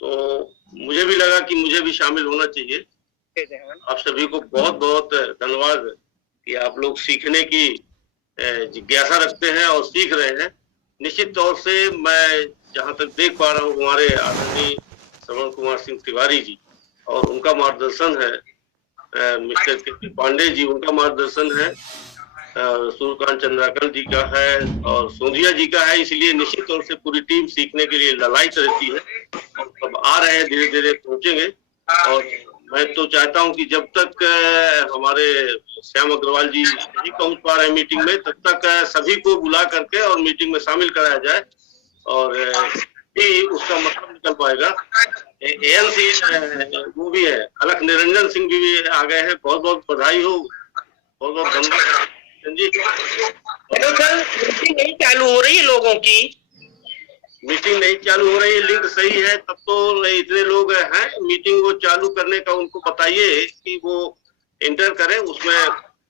तो मुझे भी लगा कि मुझे भी शामिल होना चाहिए। आप सभी को बहुत बहुत धन्यवाद कि आप लोग सीखने की जिज्ञासा रखते हैं और सीख रहे हैं। निश्चित तौर से मैं जहां तक देख पा रहा हूँ, हमारे आदरणीय श्रवण कुमार सिंह तिवारी जी और उनका मार्गदर्शन है, मिस्टर के पांडे जी उनका मार्गदर्शन है, सूर्यकांत चंद्राकर जी का है और सोंधिया जी का है। इसलिए निश्चित तौर से पूरी टीम सीखने के लिए ललायत रहती है और सब आ रहे हैं, धीरे धीरे पहुंचेंगे। और मैं तो चाहता हूं कि जब तक हमारे श्याम अग्रवाल जी नहीं पहुंच पा रहे हैं मीटिंग में, तब तक सभी को बुला करके और मीटिंग में शामिल कराया जाए और ही उसका मतलब निकल पाएगा। एएनसी वो भी है, अलख निरंजन सिंह भी आ गए हैं, बहुत बहुत बधाई हो, बहुत बहुत धन्यवाद जी। सर मीटिंग नहीं चालू हो रही है, लोगों की मीटिंग नहीं चालू हो रही है, लिंक सही है तब तो इतने लोग हैं। मीटिंग वो चालू करने का उनको बताइए कि वो एंटर करें, उसमें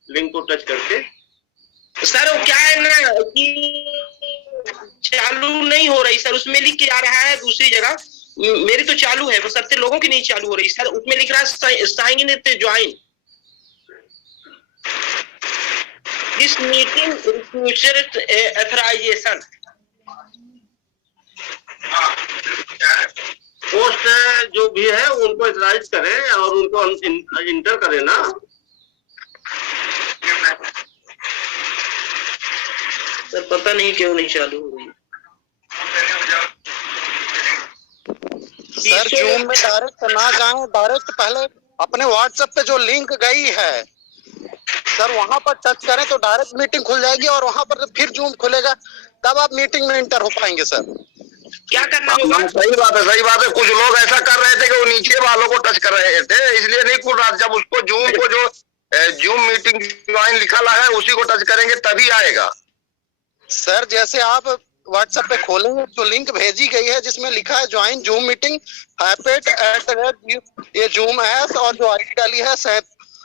लिंक को टच करके। सर वो क्या है ना कि चालू नहीं हो रही सर, उसमें लिख के आ रहा है दूसरी जगह, मेरी तो चालू है, बस सबसे लोगों की नहीं चालू हो रही सर। उसमें लिख रहा है sign in to join this meeting future authorization. Post जो भी है उनको ऑथराइज करें और उनको इंटर करें ना। सर पता नहीं क्यों नहीं चालू हो रही सर। जूम में डायरेक्ट ना जाएं, डायरेक्ट पहले अपने व्हाट्सएप पे जो लिंक गई है सर वहां पर टच करें तो डायरेक्ट मीटिंग खुल जाएगी और वहां पर फिर जूम खुलेगा, तब आप मीटिंग में इंटर हो पाएंगे सर। क्या करना होगा? सही बात है, सही बात है। कुछ लोग ऐसा कर रहे थे कि वो नीचे वालों को टच कर रहे थे, इसलिए नहीं खुल रहा। जब उसको जूम को जो जूम मीटिंग ज्वाइन लिखा है उसी को टच करेंगे तभी आएगा सर। जैसे आप व्हाट्सएप पे खोलेंगे तो लिंक भेजी गई है जिसमें लिखा है ज्वाइन जूम मीटिंग ये जूम एस और जो आईडी डाली है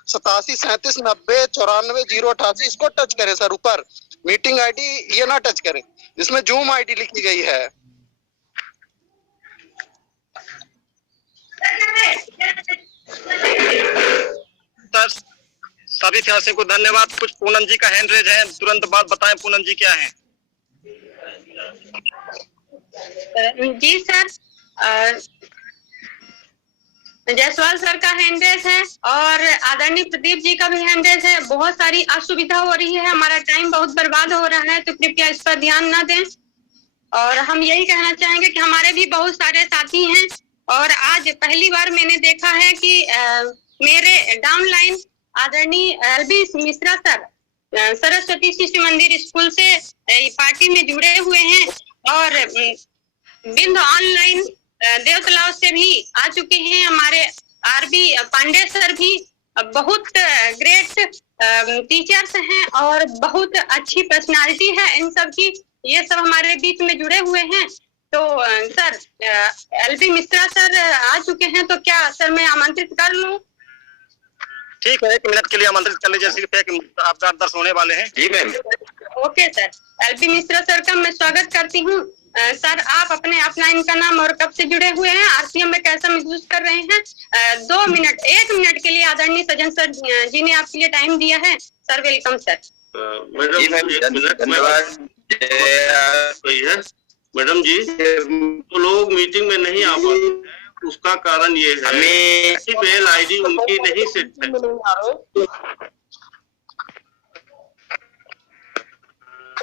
87379094 इसको टच करें सर। ऊपर मीटिंग आईडी ये ना टच करें जिसमें जूम आईडी लिखी गई है। सर सभी साथियों को धन्यवाद। कुछ पूनम जी का हैंड रेज है, तुरंत बात बताएं पूनम जी क्या है। जी सर, जायसवाल सर का हैंडरेस है और आदरणीय प्रदीप जी का भी हैंडरेस है। बहुत सारी असुविधा हो रही है, हमारा टाइम बहुत बर्बाद हो रहा है, तो कृपया इस पर ध्यान न दें। और हम यही कहना चाहेंगे कि हमारे भी बहुत सारे साथी हैं और आज पहली बार मैंने देखा है कि मेरे डाउनलाइन आदरणीय एलबी मिश्रा सर सरस्वती शिशु मंदिर स्कूल से पार्टी में जुड़े हुए हैं और बिंद ऑनलाइन देवतलाव से भी आ चुके हैं। हमारे आरबी पांडे सर भी बहुत ग्रेट टीचर्स हैं और बहुत अच्छी पर्सनालिटी है इन सब की, ये सब हमारे बीच में जुड़े हुए हैं। तो सर एलबी मिश्रा सर आ चुके हैं, तो क्या सर मैं आमंत्रित कर लूं? ठीक है, 1 मिनट के लिए आमंत्रित कर लीजिए, सिर्फ आपका दर्शन होने वाले हैं। जी ma'am. Okay sir, LB Mishra sir का मैं स्वागत करती हूँ। सर आप अपना इनका नाम और कब से जुड़े हुए हैं, आरसीएम में कैसा महसूस कर रहे हैं? 1 मिनट के लिए आदरणीय सज्जन सर जी ने आपके लिए टाइम दिया है। Sir welcome sir. मैडम जी तो लोग मीटिंग में नहीं आ पाते, उसका कारण ये है मेल आईडी उनकी नहीं सेट है।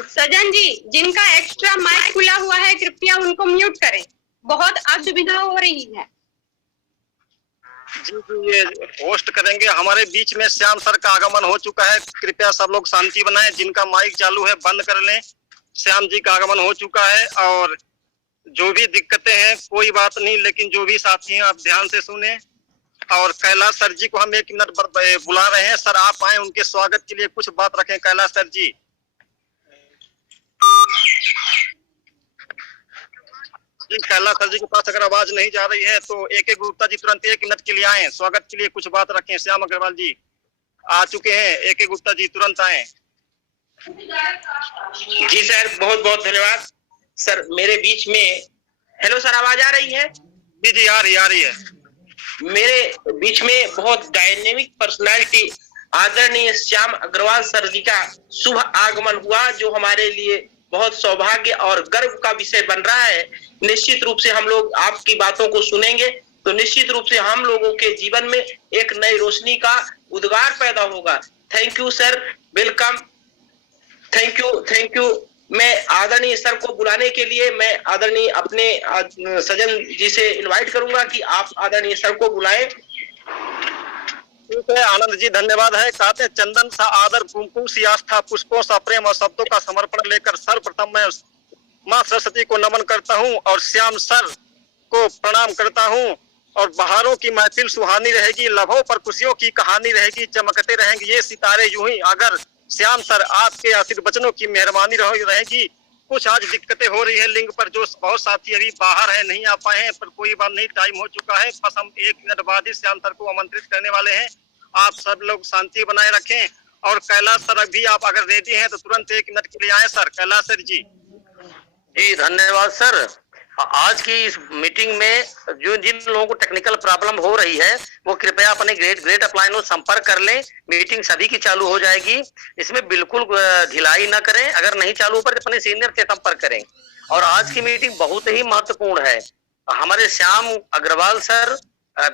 सजन जी जिनका एक्स्ट्रा माइक खुला हुआ है कृपया उनको म्यूट करें, बहुत असुविधा हो रही है। जी जी ये होस्ट करेंगे। हमारे बीच में श्याम सर का आगमन हो चुका है, कृपया सब लोग शांति बनाएं। जिनका माइक चालू है बंद कर लें। श्याम जी का आगमन हो चुका है और जो भी दिक्कतें हैं कोई बात नहीं, लेकिन जो भी साथी हैं आप ध्यान से सुने। और कैलाश सर जी को हम 1 मिनट बुला रहे हैं। सर आप आए, उनके स्वागत के लिए कुछ बात रखें। कैलाश सर जी। कैलाश सर जी के पास अगर आवाज नहीं जा रही है तो AK गुप्ता जी तुरंत 1 मिनट के लिए आए, स्वागत के लिए कुछ बात रखें। श्याम अग्रवाल जी आ चुके हैं, AK गुप्ता जी तुरंत आए। जी सर बहुत बहुत धन्यवाद। सर मेरे बीच में हेलो सर, आवाज आ रही है? जी जी, आ रही है। मेरे बीच में बहुत डायनेमिक पर्सनालिटी आदरणीय श्याम अग्रवाल सर जी का शुभ आगमन हुआ, जो हमारे लिए बहुत सौभाग्य और गर्व का विषय बन रहा है। निश्चित रूप से हम लोग आपकी बातों को सुनेंगे तो निश्चित रूप से हम लोगों के जीवन में एक नई रोशनी का उद्गार पैदा होगा। Thank you sir, welcome, thank you. मैं आदरणीय सर को बुलाने के लिए मैं आदरणीय अपने सजन जी से इनवाइट करूंगा कि आप आदरणीय सर को बुलाएं। ठीक है आनंद जी, धन्यवाद है। कहते चंदन सा आदर, कुमकुम सी आस्था, पुष्पों सा प्रेम और शब्दों का समर्पण लेकर सर्वप्रथम मैं माँ सरस्वती को नमन करता हूँ और श्याम सर को प्रणाम करता हूँ। और बहारों की महफिल सुहानी रहेगी, लबों पर खुशियों की कहानी रहेगी, चमकते रहेंगे ये सितारे यूं ही अगर श्याम सर आपके आशीर्वचनों की मेहरबानी रहेगी। कुछ आज दिक्कतें हो रही है लिंक पर, जो बहुत साथी अभी बाहर है, नहीं आ पाए हैं, पर कोई बात नहीं, टाइम हो चुका है। बस हम 1 मिनट बाद ही श्याम सर को आमंत्रित करने वाले हैं। आप सब लोग शांति बनाए रखें। और कैलाश सर अभी आप अगर रेडी हैं तो तुरंत 1 मिनट के लिए आए सर। कैलाश सर जी। जी धन्यवाद सर। आज की इस मीटिंग में जो जिन लोगों को टेक्निकल प्रॉब्लम हो रही है वो कृपया अपने ग्रेट अपलाइन से संपर्क कर लें। मीटिंग सभी की चालू हो जाएगी, इसमें बिल्कुल ढिलाई ना करें। अगर नहीं चालू हो पर अपने सीनियर से संपर्क करें। और आज की मीटिंग बहुत ही महत्वपूर्ण है। हमारे श्याम अग्रवाल सर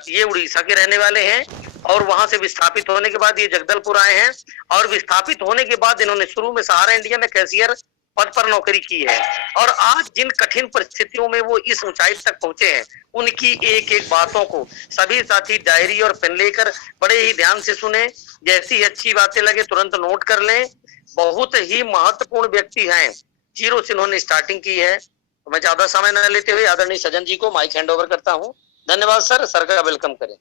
ये उड़ीसा के रहने वाले हैं और वहां से विस्थापित होने के बाद ये जगदलपुर आए हैं। और विस्थापित होने के बाद इन्होंने शुरू में सहारा इंडिया में कैशियर पद पर नौकरी की है। और आज जिन कठिन परिस्थितियों में वो इस ऊंचाई तक पहुंचे हैं, उनकी एक एक बातों को सभी साथी डायरी और पेन लेकर बड़े ही ध्यान से सुने। जैसी अच्छी बातें लगे तुरंत नोट कर लें। बहुत ही महत्वपूर्ण व्यक्ति हैं, जीरो से इन्होंने स्टार्टिंग की है। तो मैं ज्यादा समय न लेते हुए आदरणीय सजन जी को माइक हैंड ओवर करता हूँ। धन्यवाद सर, सर का वेलकम करें।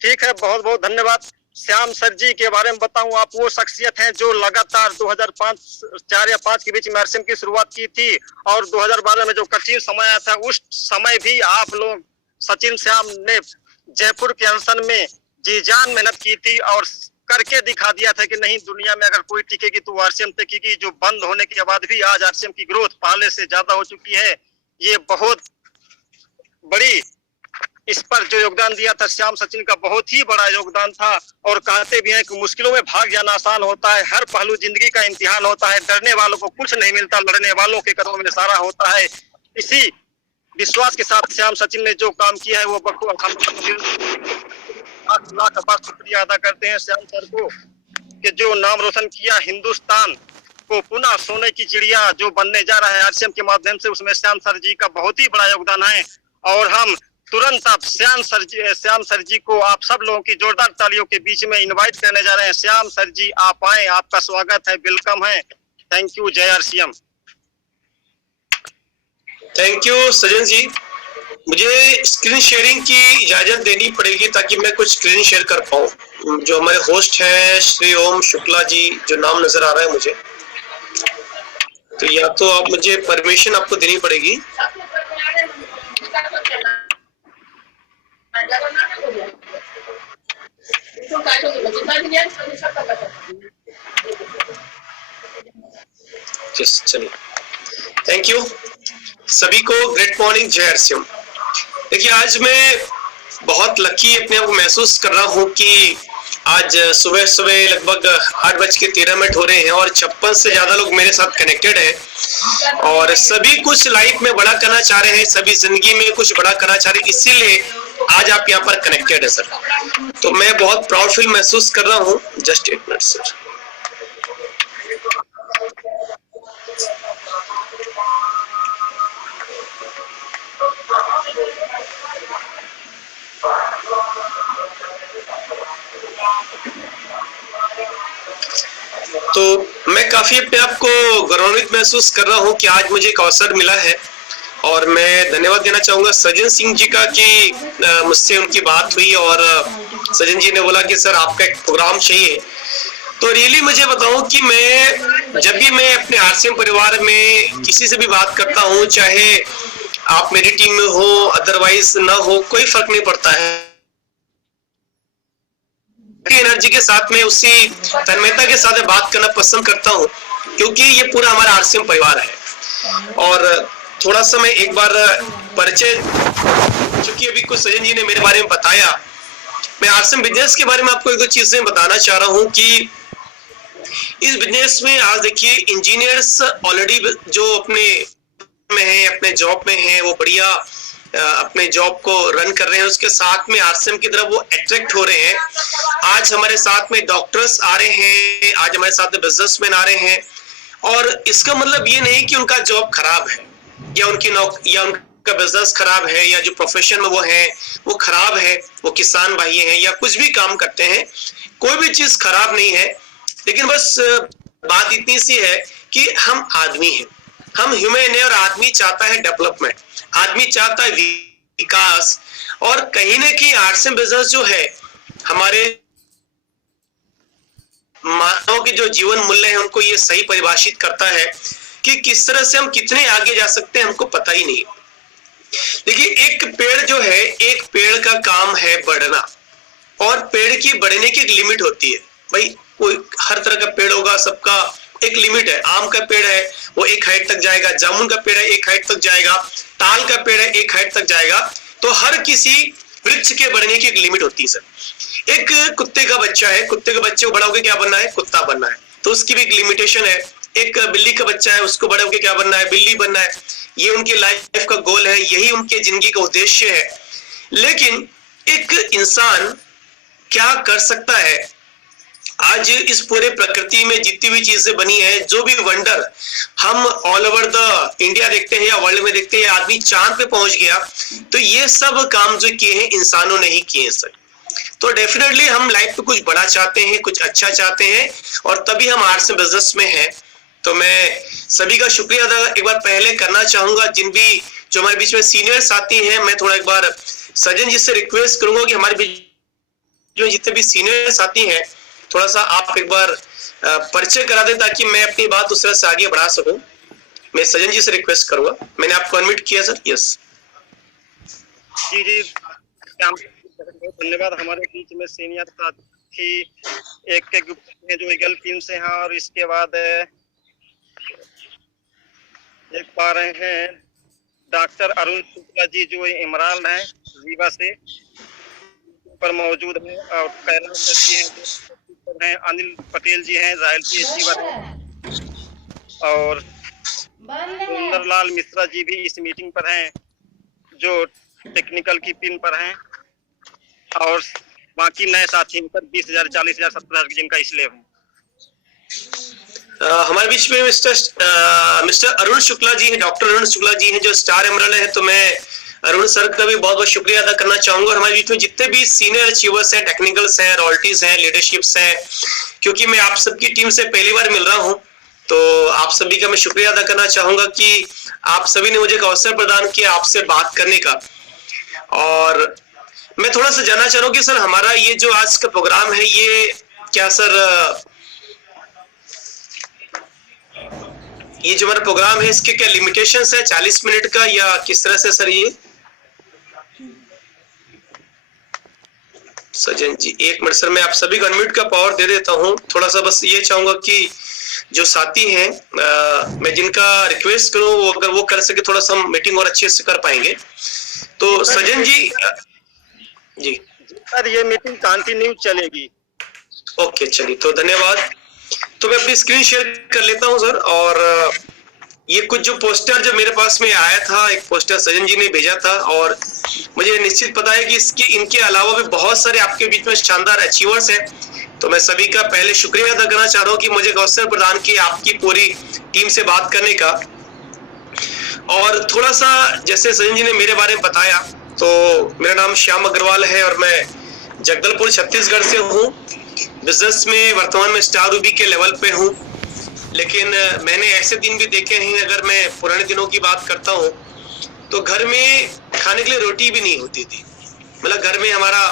ठीक है, बहुत बहुत धन्यवाद। श्याम सर जी के बारे में बताऊं, आप वो शख्सियत हैं जो लगातार 2004 या 5 के बीच में आरसीएम की शुरुआत की थी। और 2012 में जो कठिन समय आया था, उस समय भी आप लोग सचिन श्याम ने जयपुर के अनशन में जी जान मेहनत की थी और करके दिखा दिया था कि नहीं, दुनिया में अगर कोई टिकेगी तो आरसीएम टिकेगी। जो बंद होने के बाद भी आज आरसीएम की ग्रोथ पहले से ज्यादा हो चुकी है। ये बहुत बड़ी, इस पर जो योगदान दिया था श्याम सचिन का बहुत ही बड़ा योगदान था। और कहते भी हैं कि मुश्किलों में भाग जाना आसान होता है, हर पहलू जिंदगी का इम्तिहान होता है। डरने वालों को कुछ नहीं मिलता, लड़ने वालों के कदमों में सारा होता है। इसी विश्वास के साथ श्याम सचिन ने जो काम किया है वो लाख लाख शुक्रिया अदा करते हैं श्याम सर को, कि जो नाम रोशन किया हिंदुस्तान को पुनः सोने की चिड़िया जो बनने जा रहा है आरसीएम के माध्यम से, उसमें श्याम सर जी का बहुत ही बड़ा योगदान है। और हम तुरंत आप श्याम सर जी को आप सब लोगों की जोरदार तालियों के बीच में इनवाइट करने जा रहे हैं। श्याम सर जी आप आए, आपका स्वागत है, वेलकम है। थैंक यू, जय आरसीएम। थैंक यू सजन जी। मुझे स्क्रीन शेयरिंग की इजाजत देनी पड़ेगी ताकि मैं कुछ स्क्रीन शेयर कर पाऊँ। जो हमारे होस्ट हैं श्री ओम शुक्ला जी, जो नाम नजर आ रहा है मुझे, तो या तो आप मुझे परमिशन आपको देनी पड़ेगी। चलिए, थैंक यू सभी को। ग्रेट मॉर्निंग, जय आरसीएम। देखिए, आज मैं बहुत लकी अपने आप को महसूस कर रहा हूँ कि आज सुबह सुबह लगभग 8:13 हो रहे हैं और 56 से ज्यादा लोग मेरे साथ कनेक्टेड हैं और सभी कुछ लाइफ में बड़ा करना चाह रहे हैं, सभी जिंदगी में कुछ बड़ा करना चाह रहे हैं, इसीलिए आज आप यहाँ पर कनेक्टेड है सर। तो मैं बहुत प्राउड फील महसूस कर रहा हूँ। Just 1 minute sir. तो मैं काफी अपने आप को गौरवान्वित महसूस कर रहा हूँ कि आज मुझे एक अवसर मिला है और मैं धन्यवाद देना चाहूंगा सजन सिंह जी का कि मुझसे उनकी बात हुई और सजन जी ने बोला कि सर आपका एक प्रोग्राम चाहिए। तो रियली मुझे बताऊं कि मैं जब भी मैं अपने आरसीएम परिवार में किसी से भी बात करता हूं, चाहे आप मेरी टीम में हो अदरवाइज ना हो, कोई फर्क नहीं पड़ता है, एनर्जी के साथ में उसी तन्मयता के साथ बात करना पसंद करता हूं क्योंकि ये पूरा हमारा आरसीएम परिवार है। और थोड़ा सा मैं एक बार परिचय, चूंकि अभी कुछ सजन जी ने मेरे बारे में बताया, मैं आरसीएम बिजनेस के बारे में आपको एक दो चीजें बताना चाह रहा हूं कि इस बिजनेस में आज देखिए इंजीनियर्स ऑलरेडी जो अपने में हैं, अपने जॉब में हैं, वो बढ़िया अपने जॉब को रन कर रहे हैं, उसके साथ में आरसीएम की तरफ वो अट्रैक्ट हो रहे हैं। आज हमारे साथ में डॉक्टर्स आ रहे हैं, आज हमारे साथ में बिजनेसमैन आ रहे हैं, और इसका मतलब ये नहीं कि उनका जॉब खराब है या उनका बिजनेस खराब है या जो प्रोफेशन में वो है वो खराब है, वो किसान भाई हैं या कुछ भी काम करते हैं, कोई भी चीज खराब नहीं है। लेकिन बस बात इतनी सी है कि हम आदमी हैं, हम ह्यूमन है, और आदमी चाहता है डेवलपमेंट, आदमी चाहता है विकास, और कहीं ना कहीं आरसीएम बिजनेस जो है हमारे मानव के जो जीवन मूल्य है उनको ये सही परिभाषित करता है कि किस तरह से हम कितने आगे जा सकते हैं, हमको पता ही नहीं। देखिए एक पेड़ जो है, एक पेड़ का काम है बढ़ना, और पेड़ की बढ़ने की एक लिमिट होती है। भाई कोई हर तरह का पेड़ होगा, सबका एक लिमिट है। आम का पेड़ है वो एक हाइट तक जाएगा, जामुन का पेड़ है एक हाइट तक जाएगा, ताल का पेड़ है एक हाइट तक जाएगा। तो हर किसी वृक्ष के बढ़ने की एक लिमिट होती है सर। एक कुत्ते का बच्चा है, कुत्ते के बच्चे को बड़ा होकर क्या बनना है, कुत्ता बनना है, तो उसकी भी एक लिमिटेशन है। एक बिल्ली का बच्चा है, उसको बड़े होकर क्या बनना है, बिल्ली बनना है। ये उनकी लाइफ का गोल है, यही उनके जिंदगी का उद्देश्य है। लेकिन एक इंसान क्या कर सकता है, आज इस पूरे प्रकृति में जितनी भी चीजें बनी है, जो भी वंडर हम ऑल ओवर द इंडिया देखते हैं या वर्ल्ड में देखते हैं, आदमी चांद पे पहुंच गया, तो ये सब काम जो किए हैं इंसानों ने ही किए हैं सर। तो डेफिनेटली हम लाइफ में कुछ बड़ा चाहते हैं, कुछ अच्छा चाहते हैं, और तभी हम आरसीएम बिजनेस में हैं। तो मैं सभी का शुक्रिया अदा एक बार पहले करना चाहूंगा। जो हमारे बीच में सीनियर साथी हैं, मैं थोड़ा एक बार सजन जी से रिक्वेस्ट करूंगा कि हमारे बीच जो जितने भी सीनियर साथी हैं, थोड़ा सा आप एक बार परिचय करा दें ताकि मैं अपनी बात उस तरह से आगे बढ़ा सकूं। मैं सजन जी से रिक्वेस्ट करूंगा। मैंने आपको अनम्यूट किया सर। यस जी बहुत धन्यवाद। हमारे बीच में सीनियर साथी एक के गुप्ता जो ईगल टीम से हैं, और इसके बाद देख पा रहे हैं डॉक्टर अरुण शुक्ला जी जो इमरान है रीवा से पर मौजूद है, और कैलाश जी हैं, अनिल पटेल जी हैं रायल्टी और सुंदरलाल मिश्रा जी भी इस मीटिंग पर हैं जो टेक्निकल की पिन पर हैं, और बाकी नए साथी पर 20,000, 40,000, 70,000 जिनका स्लेब है। हमारे बीच में मिस्टर अरुण शुक्ला जी हैं, डॉक्टर अरुण शुक्ला जी हैं जो स्टार एमरल्ड है। तो मैं अरुण सर का भी बहुत बहुत शुक्रिया अदा करना चाहूंगा। और हमारे बीच में जितने भी सीनियर अचीवर्स हैं, टेक्निकल्स हैं, रॉयल्टीज हैं, लीडरशिप्स हैं, क्योंकि मैं आप सबकी टीम से पहली बार मिल रहा हूं, तो आप सभी का मैं शुक्रिया अदा करना चाहूंगा कि आप सभी ने मुझे एक अवसर प्रदान किया आपसे बात करने का। और मैं थोड़ा सा जानना चाह रहा हूँ कि सर हमारा ये जो आज का प्रोग्राम है, ये क्या सर ये जो हमारा प्रोग्राम है इसके क्या लिमिटेशंस है, 40 मिनट का या किस तरह से सर? ये सजन जी एक मिनट सर, मैं आप सभी को अनम्यूट का पावर दे देता हूं। थोड़ा सा बस ये चाहूंगा कि जो साथी हैं मैं जिनका रिक्वेस्ट करूं वो अगर वो कर सके थोड़ा सा हम मीटिंग और अच्छे से कर पाएंगे। तो सजन जी जी सर ये मीटिंग कंटिन्यू चलेगी। ओके चलिए, तो धन्यवाद। तो मैं अपनी स्क्रीन शेयर कर लेता हूं सर। और ये कुछ जो पोस्टर जो मेरे पास में आया था, एक पोस्टर सजन जी ने भेजा था, और मुझे निश्चित पता है कि इनके अलावा भी बहुत सारे आपके बीच में शानदार अचीवर्स हैं। तो मैं सभी का पहले शुक्रिया अदा करना चाह रहा हूँ कि मुझे अवसर प्रदान किया आपकी पूरी टीम से बात करने का। और थोड़ा सा जैसे सजन जी ने मेरे बारे में बताया, तो मेरा नाम श्याम अग्रवाल है और मैं जगदलपुर छत्तीसगढ़ से हूँ। बिजनेस में वर्तमान में स्टार रूबी के लेवल पे हूँ, लेकिन मैंने ऐसे दिन भी देखे हैं, अगर मैं पुराने दिनों की बात करता हूँ तो घर में खाने के लिए रोटी भी नहीं होती थी। मतलब घर में हमारा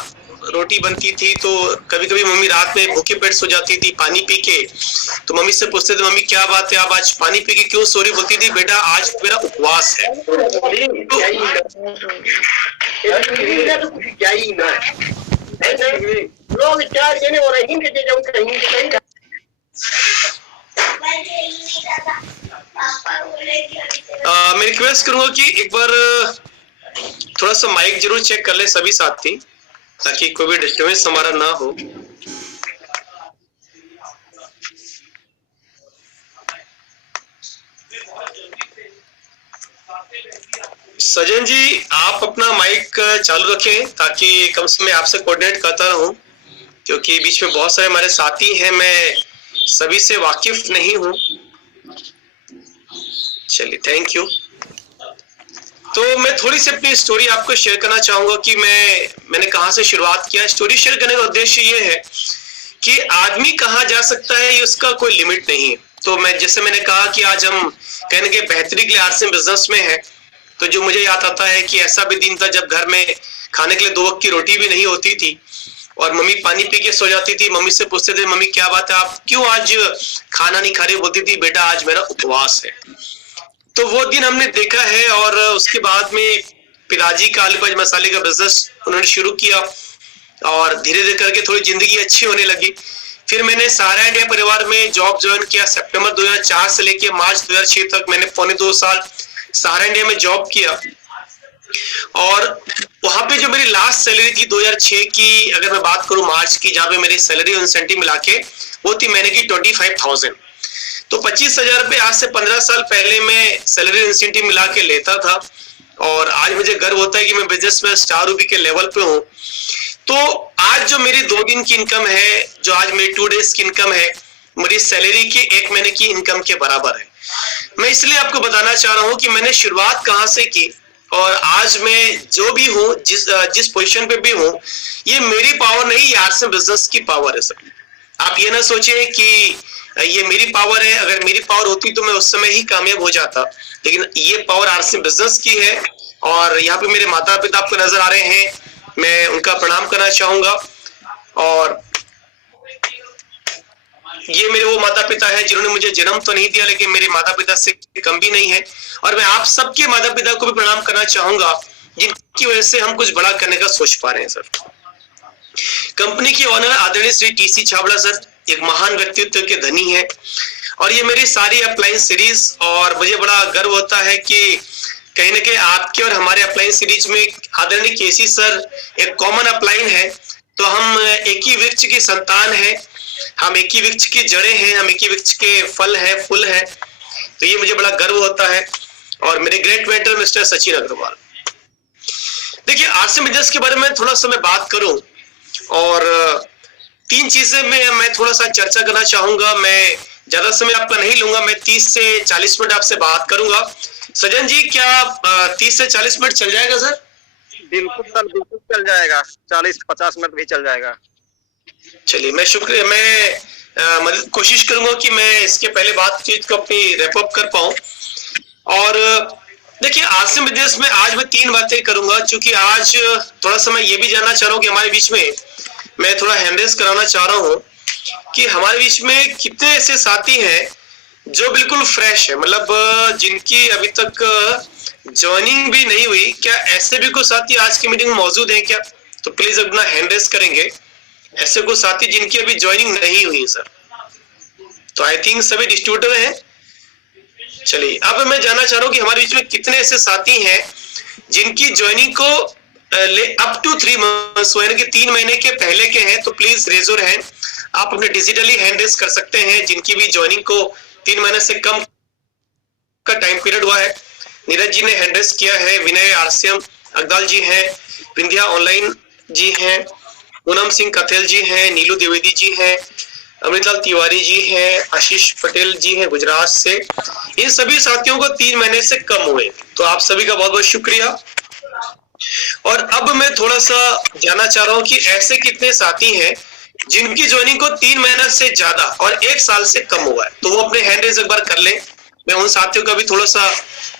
रोटी बनती थी तो कभी कभी मम्मी रात में भूखे पेट सो जाती थी पानी पी के। तो मम्मी से पूछते थे, मम्मी क्या बात है आप आज पानी पी के क्यों सो रही? बोलती थी बेटा आज मेरा उपवास है। लोग चार जने हो रहे हैं मैं रिक्वेस्ट करूंगा कि एक बार थोड़ा सा माइक जरूर चेक कर ले सभी साथी, ताकि कोई भी डिस्टर्बेंस हमारा ना हो। सजन जी, आप अपना माइक चालू रखें ताकि कम से मैं आपसे कोऑर्डिनेट करता रहूं, क्योंकि बीच में बहुत सारे हमारे साथी हैं, मैं सभी से वाकिफ नहीं हूं। चलिए, थैंक यू। तो मैं थोड़ी सी अपनी स्टोरी आपको शेयर करना चाहूंगा कि मैंने कहां से शुरुआत किया। स्टोरी शेयर करने का उद्देश्य ये है कि आदमी कहाँ जा सकता है ये उसका कोई लिमिट नहीं है। तो जैसे मैंने कहा कि आज हम कहने के बेहतरी के लिए आरसीएम बिजनेस में है, तो जो मुझे याद आता है कि ऐसा भी दिन था जब घर में खाने के लिए 2 वक्त की रोटी भी नहीं होती थी और मम्मी पानी पी के सो जाती थी। मम्मी से पूछते थे, मम्मी क्या बात है, आप क्यों आज खाना नहीं खा रही? बोलती थी, बेटा आज मेरा उपवास है। तो वो दिन हमने देखा है। और उसके बाद में पिताजी का आलू प्याज मसाले का बिजनेस उन्होंने शुरू किया और धीरे धीरे करके थोड़ी जिंदगी अच्छी होने लगी। फिर मैंने सहारा इंडिया परिवार में जॉब ज्वाइन किया। सितंबर 2004 से लेके मार्च 2006 तक मैंने 2.25 साल सहारा इंडिया में जॉब किया। और वहां पे जो मेरी लास्ट सैलरी थी 2006 की, अगर मैं बात करूं मार्च की, जहां पे मेरी सैलरी और इंसेंटिव मिला के वो थी मैंने की 25,000। तो 25,000 रुपए आज से 15 साल पहले मैं सैलरी इंसेंटिव मिला के लेता था। और आज मुझे गर्व होता है कि मैं बिजनेस में स्टार रूबी के लेवल पे हूँ। तो आज जो मेरी 2 दिन की इनकम है, जो आज मेरी 2 डेज की इनकम है, मेरी सैलरी की 1 महीने की इनकम के बराबर है। मैं इसलिए आपको बताना चाह रहा हूँ कि मैंने शुरुआत कहाँ से की और आज मैं जो भी हूँ, जिस पोजीशन पे भी हूँ, ये मेरी पावर नहीं, ये आरसीएम बिजनेस की पावर है सर। आप ये ना सोचे कि ये मेरी पावर है, अगर मेरी पावर होती तो मैं उस समय ही कामयाब हो जाता, लेकिन ये पावर आरसीएम बिजनेस की है। और यहाँ पे मेरे माता पिता आपको नजर आ रहे हैं, मैं उनका प्रणाम करना चाहूंगा। और ये मेरे वो माता पिता हैं जिन्होंने मुझे जन्म तो नहीं दिया, लेकिन मेरे माता पिता से कम भी नहीं है। और मैं आप सबके माता पिता को भी प्रणाम करना चाहूंगा, जिनकी वजह से हम कुछ बड़ा करने का सोच पा रहे हैं सर। कंपनी की ऑनर आदरणीय श्री टीसी छाबड़ा सर एक महान व्यक्तित्व के धनी है। और ये मेरी सारी अप्लायंस सीरीज, और मुझे बड़ा गर्व होता है कि कहीं ना कहीं आपके और हमारे अप्लायंस सीरीज में आदरणीय केसी सर एक कॉमन अप्लायन है। तो हम एक ही वृक्ष की संतान है, हम एक ही वृक्ष की जड़ें हैं, हम एक ही वृक्ष के फल है, फूल है। तो ये मुझे बड़ा गर्व होता है। और मेरे great mentor mister Sachin Agarwal. देखिए, आरसीएम बिजनेस के बारे में थोड़ा सा मैं बात करूं और 3 चीजें में मैं थोड़ा सा चर्चा करना चाहूंगा। मैं ज्यादा समय आपका नहीं लूंगा, मैं 30 से 40 मिनट आपसे बात करूंगा। सजन जी, क्या 30 से 40 मिनट चल जाएगा सर? बिल्कुल सर, बिल्कुल चल जाएगा, 40-50 मिनट भी चल जाएगा। चलिए, मैं कोशिश करूंगा कि मैं इसके पहले बातचीत को अपनी रैप अप कर पाऊं। और देखिए, आरसीएम बिजनेस में आज मैं 3 बातें करूंगा, क्योंकि आज थोड़ा सा मैं ये भी जानना चाह रहा हूँ कि हमारे बीच में मैं थोड़ा हैंडरेस कराना चाह रहा हूँ कि हमारे बीच में कितने ऐसे साथी हैं जो बिल्कुल फ्रेश है, मतलब जिनकी अभी तक ज्वाइनिंग भी नहीं हुई। क्या ऐसे भी कोई साथी आज की मीटिंग में मौजूद हैं क्या? तो प्लीज अपना हैंडरेस करेंगे। ऐसे कोई साथी जिनकी अभी ज्वाइनिंग नहीं हुई है सर? तो आई थिंक सभी डिस्ट्रीब्यूटर हैं। चलिए, अब मैं जानना चाह रहा हूँ कि हमारे बीच में कितने ऐसे साथी हैं जिनकी ज्वाइनिंग को अप टू 3 मंथ्स यानी कि 3 महीने के पहले के हैं। तो प्लीज रेज योर हैंड। आप अपने डिजिटली हैंड रेज कर सकते हैं जिनकी भी ज्वाइनिंग को 3 महीने से कम का टाइम पीरियड हुआ है। नीरज जी ने हैंड रेज किया है, विनय आरसीएम अगदाल जी हैं, विंध्या ऑनलाइन जी हैं, पूनम सिंह कथेल जी हैं, नीलू द्विवेदी जी हैं, अमृतलाल तिवारी जी हैं, आशीष पटेल जी हैं गुजरात से। इन सभी साथियों को 3 महीने से कम हुए, तो आप सभी का बहुत बहुत शुक्रिया। और अब मैं थोड़ा सा जानना चाह रहा हूं कि ऐसे कितने साथी हैं जिनकी ज्वाइनिंग को 3 महीना से ज्यादा और 1 साल से कम हुआ है। तो वो अपने हैंड रेज एक बार कर लें। मैं उन साथियों का भी थोड़ा सा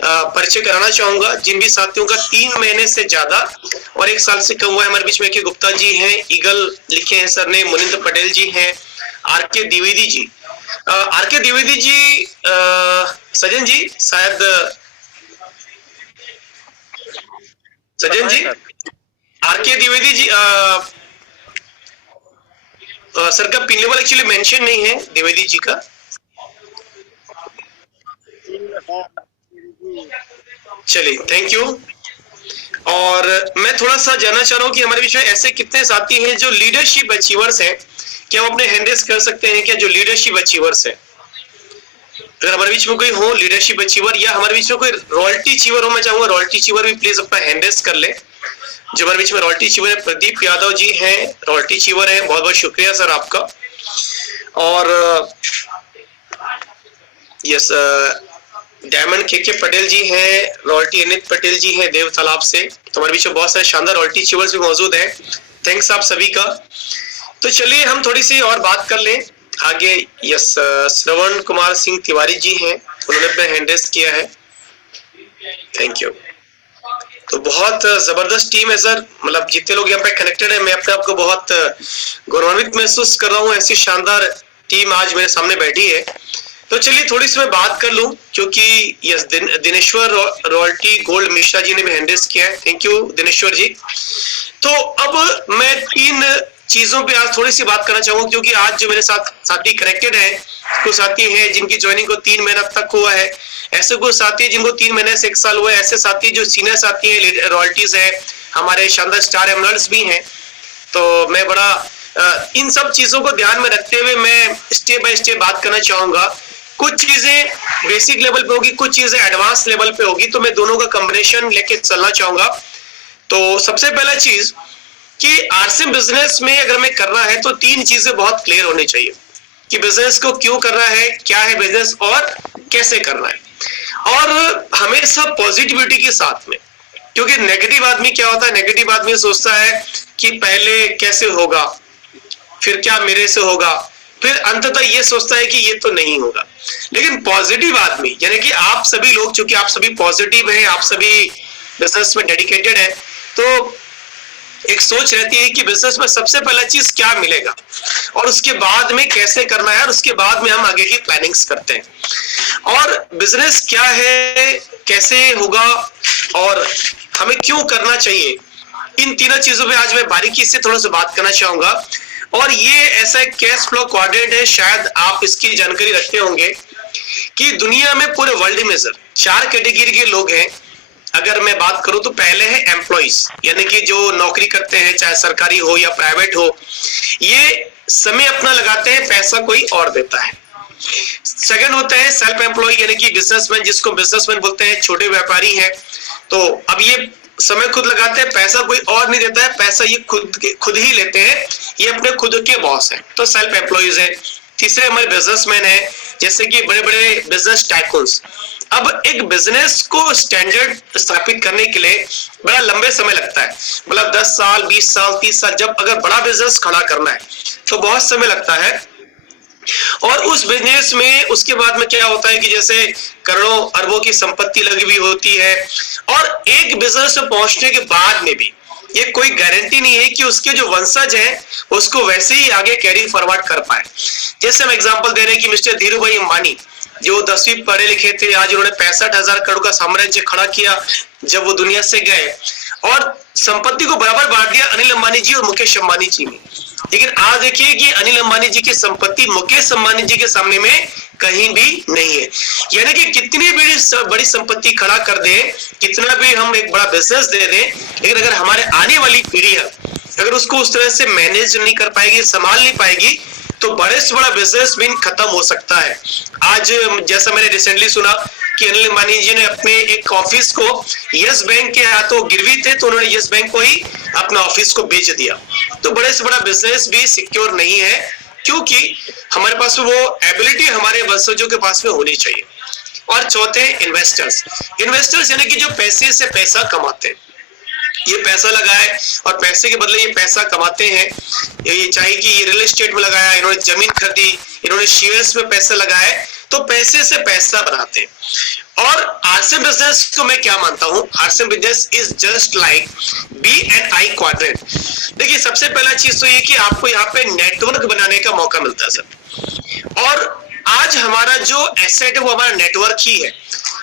परिचय कराना चाहूंगा जिन भी साथियों का 3 महीने से ज्यादा और 1 साल से कम हुआ है। हमारे बीच में के गुप्ता जी हैं, ईगल लिखे हैं सर ने, मुनिंद्र पटेल जी हैं, आरके द्विवेदी जी। आरके द्विवेदी जी, सजन जी शायद, सजन जी, आरके द्विवेदी जी सर का पिन लेवल एक्चुअली मेंशन नहीं है द्विवेदी जी का। चलिए, थैंक यू। और मैं थोड़ा सा जानना चाह रहा हूँ कि हमारे बीच में ऐसे कितने साथी हैं जो लीडरशिप अचीवर्स हैं, क्या हम अपने हैंड रेज कर सकते हैं क्या, जो लीडरशिप अचीवर्स है? अगर हमारे बीच में कोई हो लीडरशिप अचीवर, या हमारे बीच में कोई रॉयल्टी अचीवर हो, मैं चाहूंगा रॉयल्टी अचीवर भी प्लीज अपना हैंड रेज कर ले। जो हमारे बीच में रॉयल्टी अचीवर है, प्रदीप यादव जी हैं, रॉयल्टी अचीवर है, बहुत बहुत शुक्रिया सर आपका। और यस, डायमंड के पटेल जी हैं, रॉयल्टी अनित पटेल जी हैं देव तालाब से। तो हमारे बीच में बहुत सारे शानदार रॉयल्टी अचीवर्स भी मौजूद हैं। थैंक्स आप सभी का। तो चलिए हम थोड़ी सी और बात कर लें आगे। यस, श्रवण कुमार सिंह तिवारी जी हैं, उन्होंने अपना हैंड रेज किया है, थैंक यू। तो बहुत जबरदस्त टीम है सर, मतलब जितने लोग यहाँ पे कनेक्टेड है, मैं अपने आप को बहुत गौरवान्वित महसूस कर रहा हूँ, ऐसी शानदार टीम आज मेरे सामने बैठी है। तो चलिए थोड़ी सी मैं बात कर लूं, क्योंकि yes Dineshwar royalty gold Mishra ji ने भी हैंड रेज किया है, थैंक यू दिनेश्वर जी। तो अब मैं 3 चीजों पे आज थोड़ी सी बात करना चाहूंगा, क्योंकि आज जो मेरे साथ साथी कनेक्टेड है, कुछ साथी हैं जिनकी ज्वाइनिंग को 3 महीना तक हुआ है, ऐसे कुछ साथी जिनको 3 महीने से 1 साल हुआ है, ऐसे साथी जो सीनियर साथी है, रॉयल्टीज है, हमारे शानदार स्टार एमरल्ड्स भी हैं। तो मैं बड़ा इन सब चीजों को ध्यान में रखते हुए मैं स्टेप बाय स्टेप बात करना चाहूंगा। कुछ चीजें बेसिक लेवल पे होगी, कुछ चीजें एडवांस लेवल पे होगी, तो मैं दोनों का कॉम्बिनेशन लेके चलना चाहूंगा। तो सबसे पहला चीज कि आरसीएम बिजनेस में अगर हमें करना है तो 3 चीजें बहुत क्लियर होनी चाहिए कि बिजनेस को क्यों करना है, क्या है बिजनेस और कैसे करना है, और हमेशा पॉजिटिविटी के साथ में। क्योंकि नेगेटिव आदमी क्या होता है, नेगेटिव आदमी सोचता है कि पहले कैसे होगा, फिर क्या मेरे से होगा, फिर अंततः ये सोचता है कि ये तो नहीं होगा। लेकिन पॉजिटिव आदमी, यानी कि आप सभी लोग, चूंकि आप सभी पॉजिटिव हैं, आप सभी बिजनेस में डेडिकेटेड है, तो एक सोच रहती है कि बिजनेस में सबसे पहला चीज क्या मिलेगा और उसके बाद में कैसे करना है, और उसके बाद में हम आगे की प्लानिंग्स करते हैं। और बिजनेस क्या है, कैसे होगा और हमें क्यों करना चाहिए, इन तीनों चीजों पे आज मैं बारीकी से थोड़ा सा बात करना चाहूंगा। और ये ऐसा एक कैश फ्लो क्वाड्रेंट है, शायद आप इसकी जानकारी रखते होंगे कि दुनिया में पूरे वर्ल्ड में सर 4 कैटेगरी के लोग हैं। अगर मैं बात करूं तो पहले है एम्प्लॉइज, यानी कि जो नौकरी करते हैं, चाहे सरकारी हो या प्राइवेट हो, ये समय अपना लगाते हैं, पैसा कोई और देता है। सेकंड होता है सेल्फ एम्प्लॉय, यानी कि बिजनेसमैन, जिसको बिजनेसमैन बोलते हैं, छोटे व्यापारी हैं। तो अब ये समय खुद लगाते हैं, पैसा कोई और नहीं देता है, पैसा ये खुद ही लेते हैं, ये अपने खुद के बॉस हैं, तो सेल्फ एम्प्लॉयज है। तीसरे हमारे बिजनेसमैन है, जैसे कि बड़े बड़े बिजनेस टाइकून्स। अब एक बिजनेस को स्टैंडर्ड स्थापित करने के लिए बड़ा लंबे समय लगता है, मतलब 10 साल 20 साल 30 साल, जब अगर बड़ा बिजनेस खड़ा करना है तो बहुत समय लगता है। और उस बिजनेस में उसके बाद में क्या होता है कि जैसे करोड़ों अरबों की संपत्ति लगी हुई होती है, और एक बिजनेस में पहुंचने के बाद में भी ये कोई गारंटी नहीं है कि उसके जो वंशज हैं उसको वैसे ही आगे कैरी फॉरवर्ड कर पाए। जैसे हम एग्जांपल दे रहे हैं कि मिस्टर धीरूभाई अंबानी, जो 10वीं पढ़े लिखे थे, आज उन्होंने 65,000 करोड़ का साम्राज्य खड़ा किया जब वो दुनिया से गए, और संपत्ति को बराबर बांट दिया अनिल अंबानी जी और मुकेश अंबानी जी ने। लेकिन आज देखिए कि अनिल अंबानी जी की संपत्ति मुकेश अंबानी जी के सामने में कहीं भी नहीं है। यानी कि कितनी बड़ी संपत्ति खड़ा कर दे, कितना भी हम एक बड़ा बिजनेस दे दें, लेकिन अगर हमारे आने वाली पीढ़ी है अगर उसको उस तरह से मैनेज नहीं कर पाएगी, संभाल नहीं पाएगी, तो बड़े से बड़ा बिजनेस भी खत्म हो सकता है। आज जैसा मैंने रिसेंटली सुना कि अनिल अंबानी जी ने अपने एक ऑफिस को यस बैंक के हाथों गिरवी थे, तो उन्होंने यस बैंक को ही अपना ऑफिस को बेच दिया। तो बड़े से बड़ा बिजनेस भी सिक्योर नहीं है, क्योंकि हमारे पास वो एबिलिटी हमारे वंशजों के पास में होनी चाहिए। और चौथे इन्वेस्टर्स, इन्वेस्टर्स यानी कि जो पैसे से पैसा कमाते हैं, ये पैसा लगाए और पैसे के बदले ये पैसा कमाते हैं। ये चाहे कि ये रियल एस्टेट में लगाया, इन्होंने जमीन खरीदी, इन्होंने शेयर्स में पैसा लगाए, तो पैसे से पैसा बनाते हैं। और आरसीएम बिजनेस को मैं क्या मानता हूं, RCM business is just like B&I quadrant. देखिए सबसे पहला चीज तो ये कि आपको यहाँ पे नेटवर्क बनाने का मौका मिलता है सर, और आज हमारा जो एसेट है वो हमारा नेटवर्क ही है।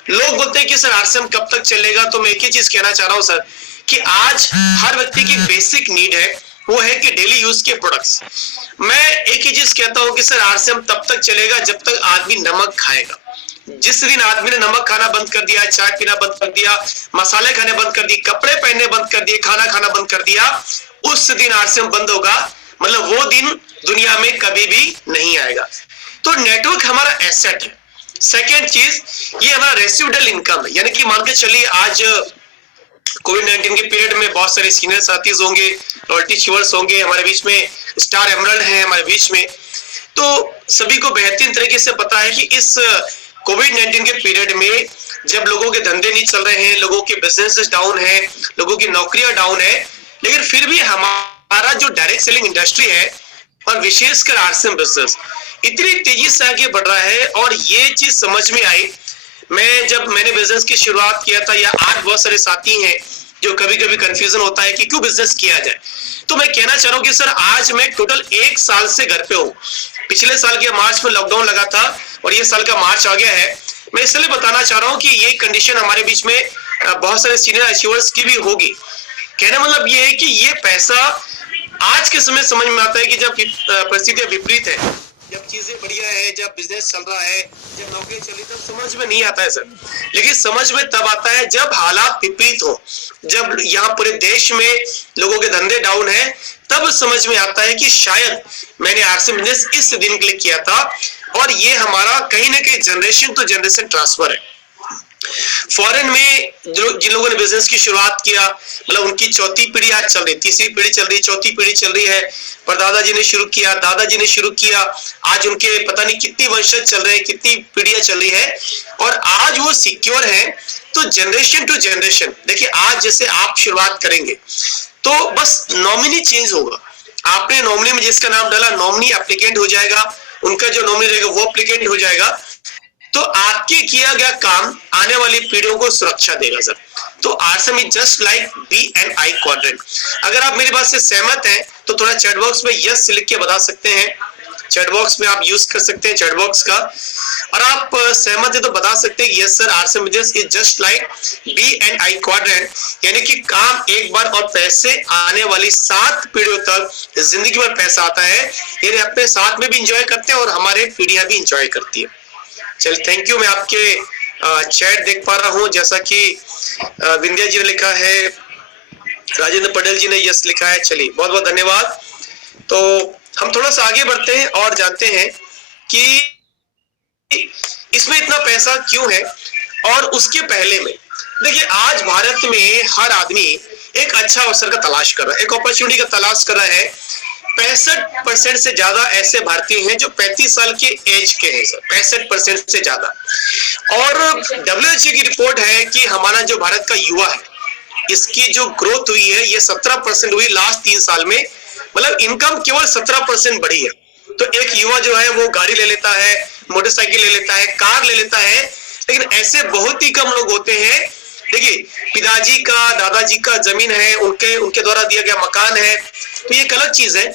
लोग बोलते हैं कि सर आरसीएम कब तक चलेगा, तो मैं एक ही चीज कहना चाह रहा हूं सर कि आज हर व्यक्ति की बेसिक नीड है, वो है कि डेली यूज के प्रोडक्ट्स। मैं एक ही चीज कहता हूं कि सर आरसीएम तब तक चलेगा जब तक आदमी नमक खाएगा। जिस दिन आदमी ने नमक खाना बंद कर दिया, चाय पीना बंद कर दिया, मसाले खाने बंद कर दिए, कपड़े पहनने बंद कर दिए, खाना खाना बंद कर दिया, उस दिन आरसीएम बंद होगा। मतलब वो दिन दुनिया में कभी भी नहीं आएगा। तो नेटवर्क हमारा एसेट है। सेकेंड चीज, ये हमारा रेसिडुअल इनकम है, यानी कि मान के चलिए आज कोविड-19 के पीरियड में बहुत सारे सीनियर साथीज होंगे, लॉयल्टी अचीवर्स होंगे हमारे बीच में, स्टार एमरल्ड है हमारे बीच में, तो सभी को बेहतरीन तरीके से पता है कि इस कोविड-19 के पीरियड में जब लोगों के धंधे नहीं चल रहे हैं, लोगों के बिजनेसेस डाउन है, लोगों की नौकरियां डाउन है, लेकिन फिर भी हमारा जो डायरेक्ट सेलिंग इंडस्ट्री है और विशेषकर आरसीएम बिजनेस इतनी तेजी से आगे बढ़ रहा है। और ये चीज समझ में आई जब मैंने बिजनेस की शुरुआत किया था, या आज बहुत सारे साथी हैं जो कभी कभी कंफ्यूजन होता है कि क्यों बिजनेस किया जाए। तो मैं कहना चाह रहा हूँ कि सर आज मैं टोटल 1 साल से घर पे हूँ। पिछले साल के मार्च में लॉकडाउन लगा था और ये साल का मार्च आ गया है। मैं इसलिए बताना चाह रहा हूँ कि ये कंडीशन हमारे बीच में बहुत सारे सीनियर अचीवर्स की भी होगी। कहने मतलब ये है कि ये पैसा आज के समय समझ में आता है कि जब परिस्थितियां विपरीत है, जब चीजें बढ़िया है, जब बिजनेस चल रहा है, जब नौकरी चल रही, तब समझ में नहीं आता है सर। लेकिन समझ में तब आता है जब हालात विपरीत हो, जब यहाँ पूरे देश में लोगों के धंधे डाउन है, तब समझ में आता है कि शायद मैंने आरसीएम बिजनेस इस दिन के लिए किया था। और ये हमारा कहीं ना कहीं जनरेशन टू जनरेशन ट्रांसफर है। फॉरेन में जिन लोगों ने बिजनेस की शुरुआत किया, मतलब उनकी चौथी पीढ़ी आज चल रही, तीसरी पीढ़ी चल रही, चौथी पीढ़ी चल रही है। पर दादाजी ने शुरू किया, दादाजी ने शुरू किया, आज उनके पता नहीं कितनी वंशज चल रहे हैं, कितनी पीढ़ियां चल रही है, और आज वो सिक्योर है। तो जनरेशन टू जनरेशन देखिए, आज जैसे आप शुरुआत करेंगे तो बस नॉमिनी चेंज होगा। आपने नॉमिनी में जिसका नाम डाला, नॉमिनी एप्लीकेंट हो जाएगा, उनका जो नॉमिनी रहेगा वो एप्लीकेंट हो जाएगा। तो आपके किया गया काम आने वाली पीढ़ियों को सुरक्षा देगा सर। तो RCM is just like BNI quadrant. अगर आप मेरी बात से सहमत हैं तो थोड़ा चैट बॉक्स में यस लिख के बता सकते हैं। चैट बॉक्स में आप यूज कर सकते हैं चैट बॉक्स का। और आप सहमत है तो बता सकते हैं yes sir, RCM business is just like BNI quadrant, यानी कि काम एक बार और पैसे आने वाली 7 पीढ़ियों तक जिंदगी भर पैसा आता है। यानी अपने साथ में भी इंजॉय करते हैं और हमारे पीढ़ियां भी इंजॉय करती है। चलिए थैंक यू। मैं आपके चैट देख पा रहा हूँ, जैसा कि विंध्या जी ने लिखा है, राजेंद्र पटेल जी ने यस लिखा है। चलिए बहुत बहुत धन्यवाद। तो हम थोड़ा सा आगे बढ़ते हैं और जानते हैं कि इसमें इतना पैसा क्यों है। और उसके पहले में देखिए, आज भारत में हर आदमी एक अच्छा अवसर का तलाश कर रहा है, एक अपॉर्चुनिटी का तलाश कर रहा है। 65% से ज्यादा ऐसे भारतीय हैं जो 35 साल के एज के हैं सर, 65% से ज्यादा। और WHO की रिपोर्ट है कि हमारा जो भारत का युवा है, इसकी जो ग्रोथ हुई है ये 17% हुई लास्ट 3 साल में। मतलब इनकम केवल 17% बढ़ी है। तो एक युवा जो है वो गाड़ी ले लेता है, मोटरसाइकिल ले लेता है, कार ले लेता है, लेकिन ऐसे बहुत ही कम लोग होते हैं। देखिए, पिताजी का, दादाजी का जमीन है, उनके द्वारा दिया गया मकान है, तो ये एक अलग चीज है।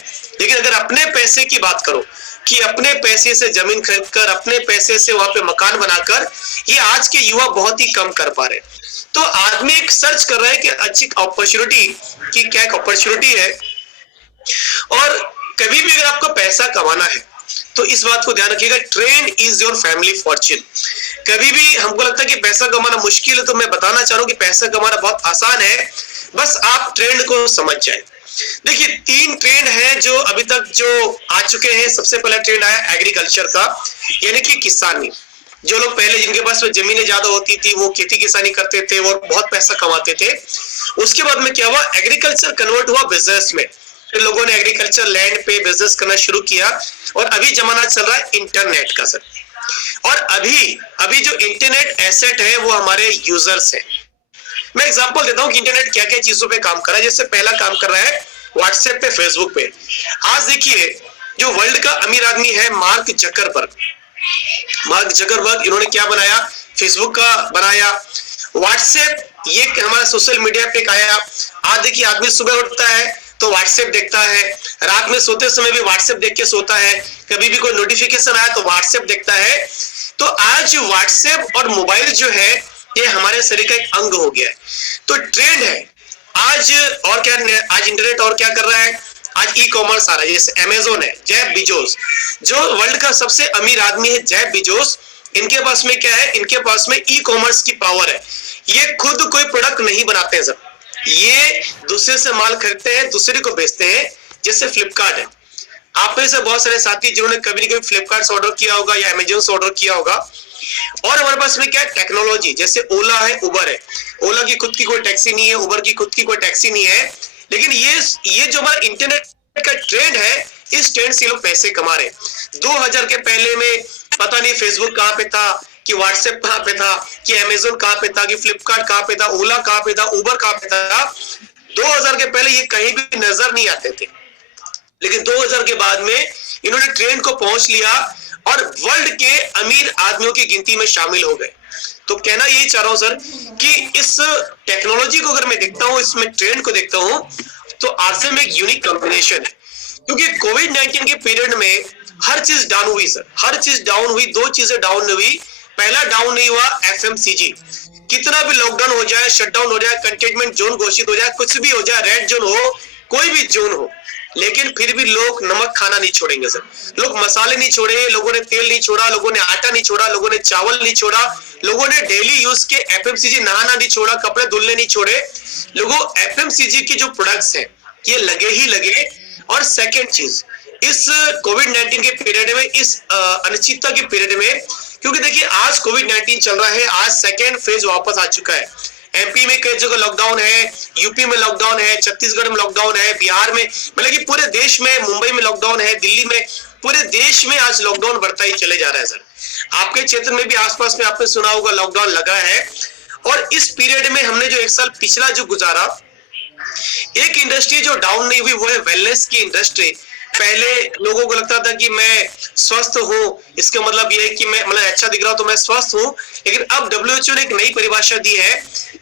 लेकिन अगर अपने पैसे की बात करो कि अपने पैसे से जमीन खरीदकर, अपने पैसे से वहां पे मकान बनाकर, ये आज के युवा बहुत ही कम कर पा रहे हैं। तो आदमी एक सर्च कर रहा है कि अच्छी अपॉर्चुनिटी की क्या एक अपॉर्चुनिटी है। और कभी भी अगर आपको पैसा कमाना है तो इस बात को ध्यान रखिएगा, trade is your family Fortune. कभी भी हमको लगता है कि पैसा कमाना मुश्किल है, तो मैं बताना चाह रहा हूं कि पैसा कमाना बहुत आसान है, बस आप ट्रेंड को समझ जाए। देखिए, 3 ट्रेंड है जो अभी तक जो आ चुके हैं। सबसे पहला ट्रेंड आया एग्रीकल्चर का, यानी कि किसानी। जो लोग पहले जिनके पास जमीनें ज्यादा होती थी वो खेती किसानी करते थे और बहुत पैसा कमाते थे। उसके बाद में क्या हुआ, एग्रीकल्चर कन्वर्ट हुआ बिजनेस में। फिर लोगों ने एग्रीकल्चर लैंड पे बिजनेस करना शुरू किया। और अभी जमाना चल रहा है इंटरनेट का सर। और अभी जो इंटरनेट एसेट है वो हमारे यूजर्स हैं। मैं एग्जांपल देता हूं कि इंटरनेट क्या क्या चीजों पे काम कर रहा है। जैसे पहला काम कर रहा है व्हाट्सएप पे, फेसबुक पे। आज देखिए, जो वर्ल्ड का अमीर आदमी है मार्क जकरबर्ग, इन्होंने क्या बनाया, फेसबुक का बनाया, व्हाट्सएप ये हमारा सोशल मीडिया पे आया। आज देखिए, आदमी सुबह उठता है तो व्हाट्सएप देखता है, रात में सोते समय भी व्हाट्सएप देख के सोता है, कभी भी कोई नोटिफिकेशन आया तो व्हाट्सएप देखता है। तो आज व्हाट्सएप और मोबाइल जो है ये हमारे शरीर का एक अंग हो गया है। तो ट्रेंड है आज। और क्या, आज इंटरनेट और क्या कर रहा है, आज ई कॉमर्स आ रहा है। जैसे अमेजोन है, जेफ बेजोस, जो वर्ल्ड का सबसे अमीर आदमी है, जेफ बेजोस, इनके पास में क्या है, इनके पास में ई कॉमर्स की पावर है। ये खुद कोई प्रोडक्ट नहीं बनाते हैं सर, ये दूसरे से माल खरीदते हैं, दूसरे को बेचते हैं। जैसे फ्लिपकार्ट है, आप में से बहुत सारे साथी जिन्होंने कभी न कभी फ्लिपकार्ट से ऑर्डर किया होगा या अमेजोन से ऑर्डर किया होगा। और हमारे पास में क्या है, टेक्नोलॉजी। जैसे ओला है, उबर है। ओला की खुद की कोई टैक्सी नहीं है, उबर की खुद की कोई टैक्सी नहीं है, लेकिन ये जो हमारा इंटरनेट का ट्रेंड है, इस ट्रेंड से लोग पैसे कमा रहे हैं। 2000 के पहले में पता नहीं फेसबुक कहाँ पे था, कि व्हाट्सएप कहाँ पे था, कि अमेजोन कहाँ पे था, कि फ्लिपकार्ट कहाँ पे था, ओला कहाँ पे था, उबर कहाँ पे था। 2000 के पहले ये कहीं भी नजर नहीं आते थे, लेकिन 2000 के बाद में इन्होंने ट्रेंड को पहुंच लिया और वर्ल्ड के अमीर आदमियों की गिनती में शामिल हो गए। तो कहना यही चाह रहा हूं सर कि इस टेक्नोलॉजी को अगर मैं देखता हूं, इसमें ट्रेंड को देखता हूं, तो आरसीएम एक यूनिक कॉम्बिनेशन है। क्योंकि कोविड-19 के पीरियड में हर चीज डाउन हुई सर, हर चीज डाउन हुई। दो चीजें डाउन हुई। पहला डाउन नहीं हुआ एफएमसीजी। कितना भी लॉकडाउन हो जाए, शटडाउन हो जाए, कंटेनमेंट जोन घोषित हो जाए, कुछ भी हो जाए, रेड जोन हो, कोई भी जोन हो, लेकिन फिर भी लोग नमक खाना नहीं छोड़ेंगे सर। लोग मसाले नहीं छोड़े, लोगों ने तेल नहीं छोड़ा, लोगों ने आटा नहीं छोड़ा, लोगों ने चावल नहीं छोड़ा, लोगों ने डेली यूज के एफएमसीजी नहाना नहीं छोड़ा, कपड़े धुलने नहीं छोड़े। लोगों एफएमसीजी की जो प्रोडक्ट्स हैं ये लगे ही लगे। और सेकेंड चीज, इस कोविड-19 के पीरियड में, इस अनिश्चितता के पीरियड में, क्योंकि देखिए आज कोविड-19 चल रहा है, आज सेकेंड फेज वापस आ चुका है। एमपी में कई जगह लॉकडाउन है, यूपी में लॉकडाउन है, छत्तीसगढ़ में लॉकडाउन है, बिहार में, मतलब कि पूरे देश में, मुंबई में लॉकडाउन है, दिल्ली में, पूरे देश में आज लॉकडाउन बढ़ता ही चले जा रहा है सर। आपके क्षेत्र में भी आसपास में आपने सुना होगा लॉकडाउन लगा है। और इस पीरियड में हमने जो एक साल पिछला जो गुजारा, एक इंडस्ट्री जो डाउन नहीं हुई वो है वेलनेस की इंडस्ट्री। पहले लोगों को लगता था कि मैं स्वस्थ हूं, इसका मतलब ये है कि मैं मतलब अच्छा दिख रहा हूं तो मैं स्वस्थ हूं। लेकिन अब WHO ने एक नई परिभाषा दी है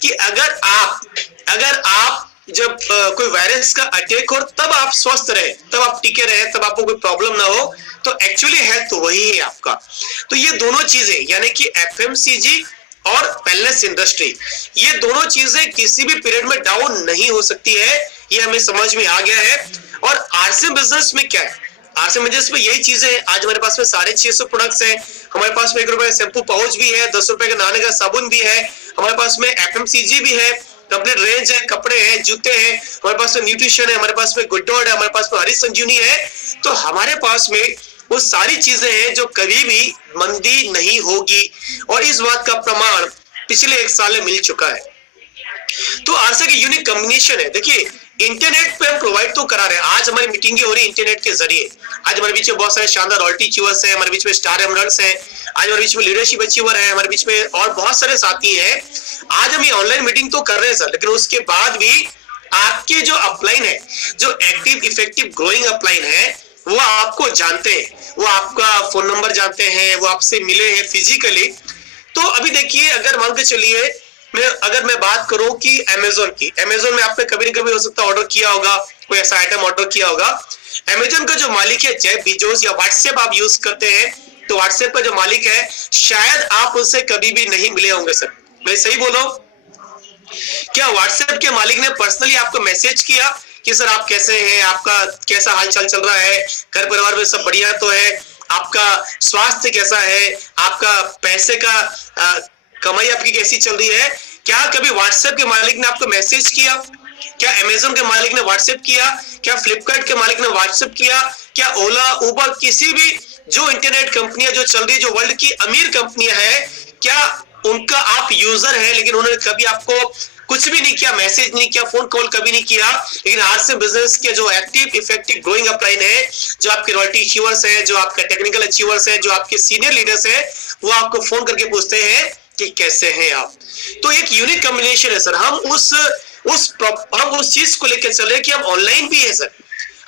कि अगर आप जब कोई वायरस का अटैक हो तब आप स्वस्थ रहे, तब आप टिके रहे, तब आपको कोई प्रॉब्लम ना हो, तो एक्चुअली हेल्थ तो वही है आपका। तो ये दोनों चीजें यानी कि एफएमसीजी और वेलनेस इंडस्ट्री, ये दोनों चीजें किसी भी पीरियड में डाउन नहीं हो सकती है, ये हमें समझ में आ गया है। और आरसीएम बिजनेस में क्या है, आरसीएम बिजनेस में यही चीजें हैं। आज हमारे पास में 650 प्रोडक्ट्स हैं, हमारे पास में 1 रुपए का शैम्पू पाउच भी है, 10 रुपए का नहाने का साबुन भी है, हमारे पास में एफएमसीजी भी है, कंप्लीट रेंज है, कपड़े हैं, जूते हैं, हमारे पास में न्यूट्रिशन है, हमारे पास में गुडडॉट है, हमारे पास में हरी संजीवनी है। तो हमारे पास में वो सारी चीजें हैं जो कभी भी मंदी नहीं होगी, और इस बात का प्रमाण पिछले 1 साल में मिल चुका है। तो आरसीएम की यूनिक कॉम्बिनेशन है। देखिए इंटरनेट पे हम प्रोवाइड तो करा रहे हैं, आज हमारी मीटिंगें हो रही है इंटरनेट के जरिए। आज हमारे बीच में बहुत सारे शानदार रॉयल्टी अचीवर्स हैं, हमारे बीच में स्टार एमरल्ड्स हैं, आज हमारे बीच में लीडरशिप अचीवर है, हमारे बीच में और बहुत सारे साथी हैं। आज हम ये ऑनलाइन मीटिंग तो कर रहे हैं सर, लेकिन उसके बाद भी आपके जो अपलाइन है, जो एक्टिव इफेक्टिव ग्रोइंग अपलाइन है, वो आपको जानते हैं, वो आपका फोन नंबर जानते हैं, वो आपसे मिले हैं फिजिकली। तो अभी देखिए, अगर मान के चलिए अगर मैं बात करूं कि अमेजोन की, अमेजोन में आपने कभी न कभी हो सकता है ऑर्डर किया होगा, कोई ऐसा आइटम ऑर्डर किया होगा। अमेजोन का जो मालिक है जेफ बेजोस, या व्हाट्सएप आप यूज करते हैं तो व्हाट्सएप का जो मालिक है, शायद आप उससे कभी भी नहीं मिले होंगे सर, मैं सही बोल रहा हूं? क्या व्हाट्सएप के मालिक ने पर्सनली आपको मैसेज किया कि सर आप कैसे हैं, आपका कैसा हालचाल चल रहा है, घर परिवार में सब बढ़िया तो है, आपका स्वास्थ्य कैसा है, आपका पैसे का कमाई आपकी कैसी चल रही है? क्या कभी व्हाट्सएप के मालिक ने आपको मैसेज किया? क्या अमेजोन के मालिक ने व्हाट्सएप किया? क्या फ्लिपकार्ट के मालिक ने व्हाट्सएप किया? क्या ओला, उबर, किसी भी जो इंटरनेट कंपनियां जो चल रही है, जो वर्ल्ड की अमीर कंपनियां हैं, क्या उनका आप यूजर है, लेकिन उन्होंने कभी आपको कुछ भी नहीं किया, मैसेज नहीं किया, फोन कॉल कभी नहीं किया? लेकिन आरसीएम बिजनेस के जो एक्टिव इफेक्टिव ग्रोइंग अपलाइन है, जो आपके रॉयल्टी अचीवर्स है, जो आपके टेक्निकल अचीवर्स है, जो आपके सीनियर लीडर्स है, वो आपको फोन करके पूछते हैं कि कैसे हैं आप। तो एक यूनिक कॉम्बिनेशन है सर। हम उस चीज को लेकर चल रहे हैं कि हम ऑनलाइन भी है सर,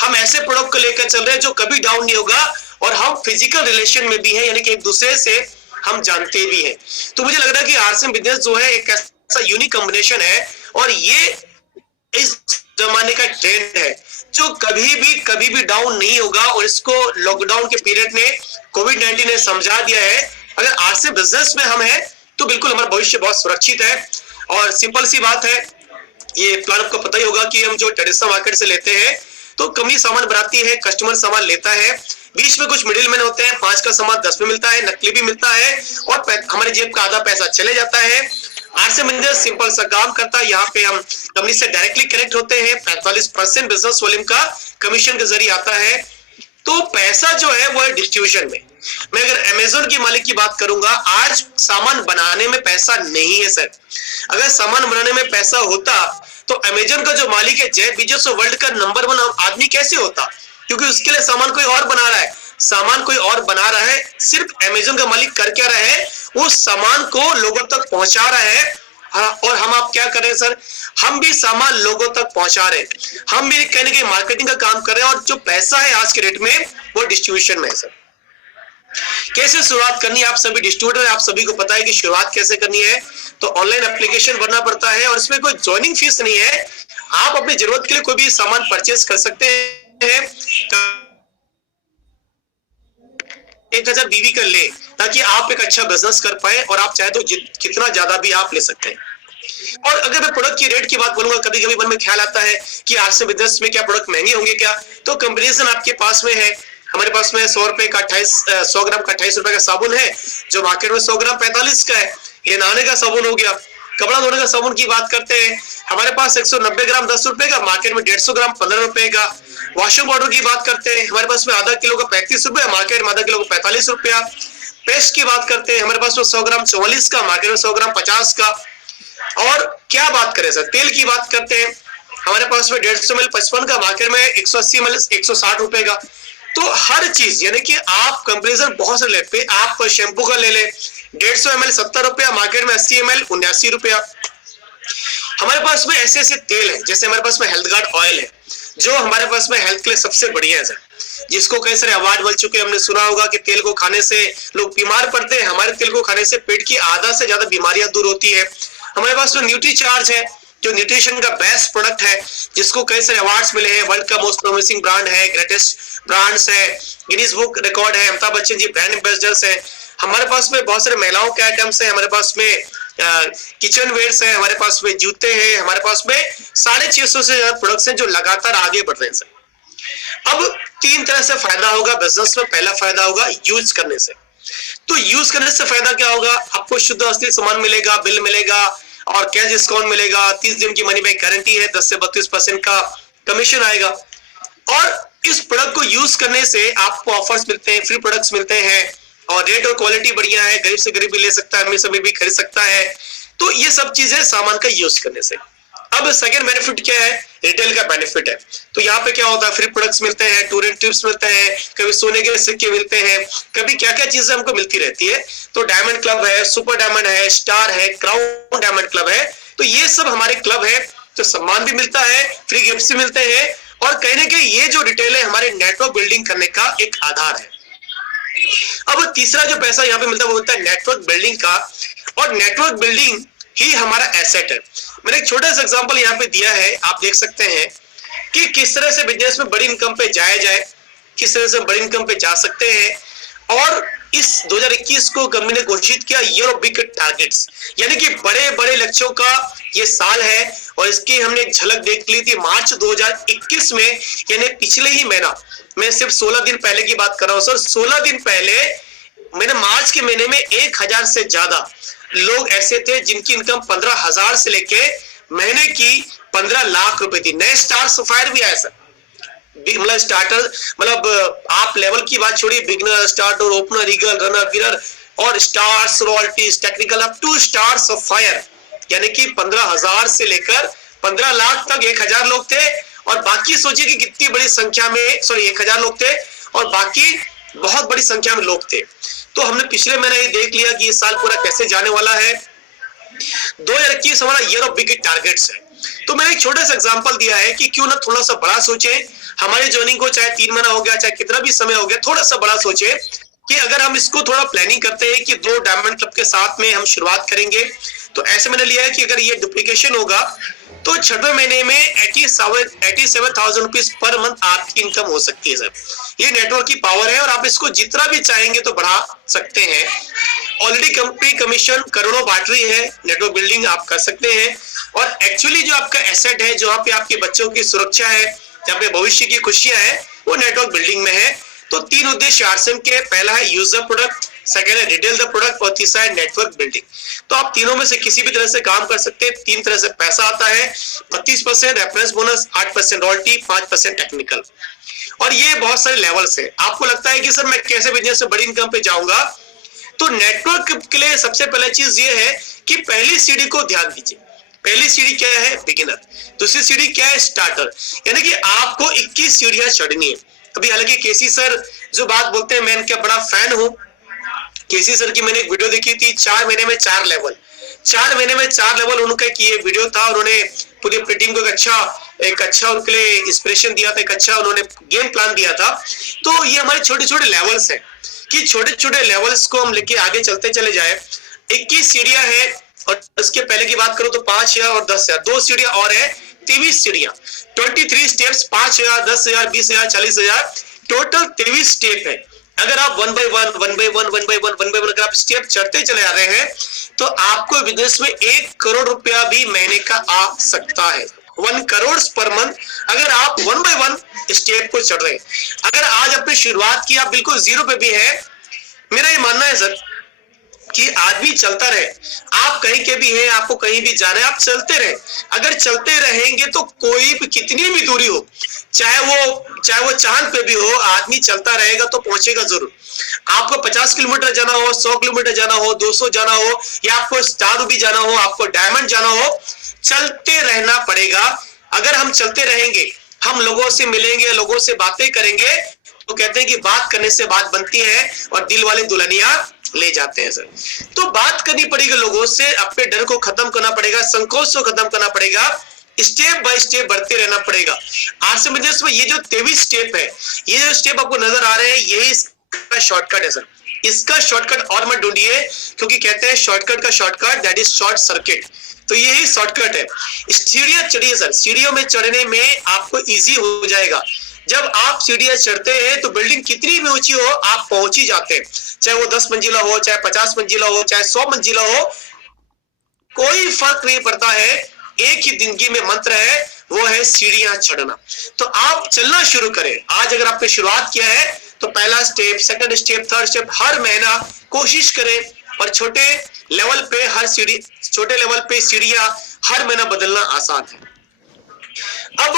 हम ऐसे प्रोडक्ट को लेकर चल रहे हैं जो कभी डाउन नहीं होगा, और हम फिजिकल रिलेशन में भी है, यानी कि एक दूसरे से हम जानते भी हैं। तो मुझे लग रहा है कि आरसीएम बिजनेस जो है एक ऐसा यूनिक कॉम्बिनेशन है, और ये इस जमाने का ट्रेंड है जो कभी भी डाउन नहीं होगा। और इसको लॉकडाउन के पीरियड में कोविड-19 ने समझा दिया है। अगर आरसीएम बिजनेस में हम है तो बिल्कुल हमारा भविष्य बहुत सुरक्षित है। और सिंपल सी बात है, ये प्लान आपको पता ही होगा कि हम जो ट्रेडिशनल मार्केट से लेते हैं तो कंपनी सामान बनाती है, कस्टमर सामान लेता है, बीच में कुछ मिडिल मैन होते हैं, 5 का सामान 10 में मिलता है, नकली भी मिलता है और हमारे जेब का आधा पैसा चले जाता है। आरसी मैनेजर सिंपल सा काम करता है, यहाँ पे हम कंपनी से डायरेक्टली कनेक्ट होते हैं, 45% बिजनेस वॉल्यूम का कमीशन के जरिए आता है। तो पैसा जो है वो है डिस्ट्रीब्यूशन में। मैं अगर अमेजोन की मालिक की बात करूंगा, आज सामान बनाने में पैसा नहीं है सर। अगर सामान बनाने में पैसा होता तो अमेजोन का जो मालिक है जेफ बेजोस वर्ल्ड का नंबर 1 आदमी कैसे होता? क्योंकि उसके लिए सामान कोई और बना रहा है, सामान कोई और बना रहा है। सिर्फ अमेजोन का मालिक कर क्या रहा है, वो सामान को लोगों तक पहुंचा रहा है। और हम आप क्या कर रहे हैं सर, हम भी सामान लोगों तक पहुंचा रहे हैं, हम भी कहने के मार्केटिंग का काम कर रहे हैं। और जो पैसा है आज के रेट में वो डिस्ट्रीब्यूशन में है सर। कैसे शुरुआत करनी है, आप सभी डिस्ट्रीब्यूटर, आप सभी को पता है कि शुरुआत कैसे करनी है। तो ऑनलाइन एप्लीकेशन भरना पड़ता है और इसमें कोई ज्वाइनिंग फीस नहीं है। आप अपनी जरूरत के लिए कोई भी सामान परचेस कर सकते हैं। 1000 बीवी कर ले ताकि आप एक अच्छा बिजनेस कर पाए और आप चाहे तो कितना ज्यादा भी आप ले सकते हैं। और अगर मैं प्रोडक्ट की रेट की बात बोलूंगा, कभी कभी मन में ख्याल आता है कि आज से बिजनेस में क्या प्रोडक्ट महंगे होंगे क्या, तो कंपैरिजन आपके पास में है। हमारे पास में 100 रुपए का 100 ग्राम का 28 रुपए का साबुन है, जो मार्केट में 100 ग्राम 45 का है। ये नहाने का साबुन हो गया। कपड़ा धोने का साबुन की बात करते हैं, हमारे पास 190 ग्राम 10 रुपए का, मार्केट में 150 ग्राम 15 रुपए का। वॉशिंग पाउडर की बात करते हैं, हमारे पास में आधा किलो का 35 रुपए, मार्केट में आधा किलो का 45 रुपया। पेस्ट की बात करते हैं, हमारे पास में 100 ग्राम 44 का, मार्केट में 100 ग्राम 50 का। और क्या बात करें सर, तेल की बात करते हैं, हमारे पास में 150 ml 55 का, मार्केट में 180 ml 160 रुपए का। तो हर चीज यानी कि आप कंपैरिजन बहुत से लेते हैं। आप शैम्पू का ले ले 150 ml 70 रुपया, मार्केट में 80 ml 79 रुपया। हमारे पास में ऐसे ऐसे तेल है, जैसे हमारे पास में हेल्थ गार्ड ऑयल है, जो हमारे पास में हेल्थ के लिए सबसे बढ़िया है सर, जिसको कई सारे अवार्ड मिल चुके हैं। हमने सुना होगा कि तेल को खाने से लोग बीमार पड़ते हैं, हमारे तेल को खाने से पेट की आधा से ज्यादा बीमारियां दूर होती है। हमारे पास में न्यूट्री चार्ज है, जो न्यूट्रिशन का बेस्ट प्रोडक्ट है, जिसको कई सारे अवार्ड्स मिले हैं। वर्ल्ड का मोस्ट प्रोमिसिंग ब्रांड है, ग्रेटेस्ट ब्रांड्स है, गिनीज बुक रिकॉर्ड है, अमिताभ बच्चन जी ब्रांड एम्बेसडर्स है। हमारे पास में बहुत सारे महिलाओं के आइटम्स है, हमारे पास में किचन वेयर्स है, हमारे पास में जूते हैं, हमारे पास में 650 से ज्यादा प्रोडक्ट्स हैं जो लगातार आगे बढ़ रहे हैं सर। अब 3 तरह से फायदा होगा बिजनेस में। पहला फायदा होगा यूज करने से। तो यूज करने से फायदा क्या होगा, आपको शुद्ध असली सामान मिलेगा, बिल मिलेगा और कैश डिस्काउंट मिलेगा। 30 दिन की मनी बैक गारंटी है, 10 से 32% का कमीशन आएगा। और इस प्रोडक्ट को यूज करने से आपको ऑफर्स मिलते हैं, फ्री प्रोडक्ट्स मिलते हैं और रेट और क्वालिटी बढ़िया है। गरीब से गरीब भी ले सकता है, अमीर से अमीर भी खरीद सकता है। तो ये सब चीजें सामान का यूज करने से। अब सेकंड बेनिफिट क्या है, रिटेल का बेनिफिट है। तो यहाँ पे क्या होता है, फ्री प्रोडक्ट्स मिलते हैं, टूर एंड ट्रिप्स मिलते हैं, कभी सोने के सिक्के मिलते हैं, कभी क्या क्या चीजें हमको मिलती रहती है। तो डायमंड क्लब है, सुपर डायमंड है, स्टार है, क्राउन डायमंड क्लब है। तो ये सब हमारे क्लब है, तो सम्मान भी मिलता है, फ्री गिफ्ट भी मिलते हैं। और कहने के ये जो रिटेल है हमारे नेटवर्क बिल्डिंग करने का एक आधार है। अब तीसरा जो पैसा यहाँ पे मिलता है वो होता है नेटवर्क बिल्डिंग का। और नेटवर्क बिल्डिंग ही हमारा एसेट है। मैंने एक छोटा सा एग्जांपल यहाँ पे दिया है, आप देख सकते हैं कि किस तरह से बिजनेस में बड़ी इनकम पे जाया जाए, किस तरह से बड़ी इनकम पे जा सकते हैं। और इस 2021 को कंपनी ने घोषित किया ईयर ऑफ बिग टारगेट्स, यानी कि बड़े बड़े लक्ष्यों का ये साल है। और इसकी हमने एक झलक देख ली थी मार्च 2021 में, यानी पिछले ही महीना। मैं सिर्फ 16 दिन पहले की बात कर रहा हूं सर। 16 दिन पहले मैंने मार्च के महीने में 1000 से ज्यादा लोग ऐसे थे जिनकी इनकम 15,000 से लेके महीने की 15 लाख रुपए थी। नए स्टार सफायर भी आए सर, मतलब स्टार्टर, मतलब आप लेवल की बात छोड़िए, beginner, starter, opener, eagle, runner, winner और stars, royalties, technical up to star sapphire, यानी कि 15,000 से लेकर 15 लाख तक 1000 लोग थे। और बाकी सोचिए कि कितनी बड़ी संख्या में, सॉरी 1000 लोग थे और बाकी बहुत बड़ी संख्या में लोग थे। तो हमने पिछले महीने ये देख लिया कि ये साल पूरा कैसे जाने वाला है। 2021 हमारा ईयर ऑफ बिग टारगेट्स है। तो मैंने एक छोटा सा एग्जांपल दिया है कि क्यों ना थोड़ा सा बड़ा सोचे। हमारी ज्वाइनिंग को चाहे 3 महीना हो गया, चाहे कितना भी समय हो गया, थोड़ा सा बड़ा सोचे कि अगर हम इसको थोड़ा प्लानिंग करते हैं कि 2 डायमंड क्लब के साथ में हम शुरुआत करेंगे। तो ऐसे मैंने लिया है कि अगर ये डुप्लीकेशन होगा तो 6वें महीने में 87,000 रुपीज पर मंथ आपकी इनकम हो सकती है सर। ये नेटवर्क की पावर है और आप इसको जितना भी चाहेंगे तो बढ़ा सकते हैं। ऑलरेडी कंपनी कमीशन करोड़ों बांट रही है, नेटवर्क बिल्डिंग आप कर सकते हैं। और एक्चुअली जो आपका एसेट है, जो पे आपके बच्चों की सुरक्षा है, जहाँ पे भविष्य की खुशियां हैं वो नेटवर्क बिल्डिंग में है। तो 3 उद्देश्य आरसीएम के, पहला है यूजर प्रोडक्ट, सेकेंड है रिटेल द प्रोडक्ट और तीसरा है नेटवर्क बिल्डिंग। तो आप तीनों में से किसी भी तरह से काम कर सकते हैं। 3 तरह से पैसा आता है, 32% रेफरेंस बोनस, 8% रॉयल्टी, 5% टेक्निकल। और ये बहुत सारे लेवल्स है। आपको लगता है कि सर मैं कैसे बिजनेस से बड़ी इनकम पे जाऊंगा, तो नेटवर्क के लिए सबसे पहले चीज ये है कि पहली सीढ़ी को ध्यान दीजिए। पहली सीढ़ी क्या है? बिगिनर। दूसरी सीढ़ी क्या है? स्टार्टर। यानी कि आपको 21 सीढ़ियां चढ़नी है। अभी हालांकि केसी सर जो बात बोलते हैं, मैं इनका बड़ा फैन हूं। केसी सर की मैंने एक वीडियो देखी थी, 4 महीने में 4 लेवल। 4 महीने में 4 लेवल उनका ये वीडियो था। उन्होंने पूरी अपनी टीम को एक अच्छा उनके लिए इंस्पिरेशन दिया था, एक अच्छा उन्होंने गेम प्लान दिया था। तो ये हमारे छोटे छोटे लेवल्स हैं कि छोटे छोटे लेवल्स को हम लेके आगे चलते चले जाए। 21 सीढ़ियां हैं और उसके पहले की बात करो तो 5,000 और 10,000, 2 सीढ़ियां और है, 23 सीढ़ियां, 23 स्टेप्स, 5,000, 10,000, 20,000, 40,000, टोटल 23 स्टेप है। अगर आप 1 by 1 अगर आप स्टेप चढ़ते चले आ रहे हैं तो आपको बिजनेस में 1 करोड़ रुपया भी महीने का आ सकता है। 1 करोड़ पर मंथ अगर आप 1 by 1 स्टेप को चढ़ रहे हैं। अगर आज आपने शुरुआत की, आप बिल्कुल 0 पे भी है, मेरा ये मानना है सर कि आदमी चलता रहे। आप कहीं के भी हैं, आपको कहीं भी जाना है, आप चलते रहे। अगर चलते रहेंगे तो कोई भी कितनी भी दूरी हो, चाहे वो चांद पे भी हो, आदमी चलता रहेगा तो पहुंचेगा जरूर। आपको 50 किलोमीटर जाना हो, 100 किलोमीटर जाना हो, 200 जाना हो, या आपको स्टार रूबी जाना हो, आपको डायमंड जाना हो, चलते रहना पड़ेगा। अगर हम चलते रहेंगे, हम लोगों से मिलेंगे, लोगों से बातें करेंगे, तो कहते हैं कि बात करने से बात बनती है और दिल वाले दुल्हनिया ले जाते हैं सर। तो बात करनी पड़ेगी लोगों से, अपने डर को खत्म करना पड़ेगा, संकोच को खत्म करना पड़ेगा, स्टेप बाय स्टेप बढ़ते रहना पड़ेगा। आरसीएम बिजनेस में ये जो 23 स्टेप है, ये जो स्टेप आपको नजर आ रहे हैं, यही इसका शॉर्टकट है सर। इसका शॉर्टकट और मत ढूंढिए, क्योंकि कहते हैं शॉर्टकट का shortcut that is short circuit. तो यही शॉर्टकट है। सीढ़ियां चढ़िए सर, सीढ़ियों में चढ़ने में आपको इजी हो जाएगा। जब आप सीढ़ियां चढ़ते हैं तो बिल्डिंग कितनी भी ऊंची हो, आप पहुंच ही जाते हैं। चाहे वो 10 मंजिला हो, चाहे 50 मंजिला हो, चाहे 100 मंजिला हो, कोई फर्क नहीं पड़ता है। एक ही जिंदगी में मंत्र है, वो है सीढ़ियां चढ़ना। तो आप चलना शुरू करें। आज अगर आपने शुरुआत किया है तो पहला step, second step, third step, हर महीना कोशिश करें। और छोटे लेवल पे सीढ़ियां हर महीना बदलना आसान है। अब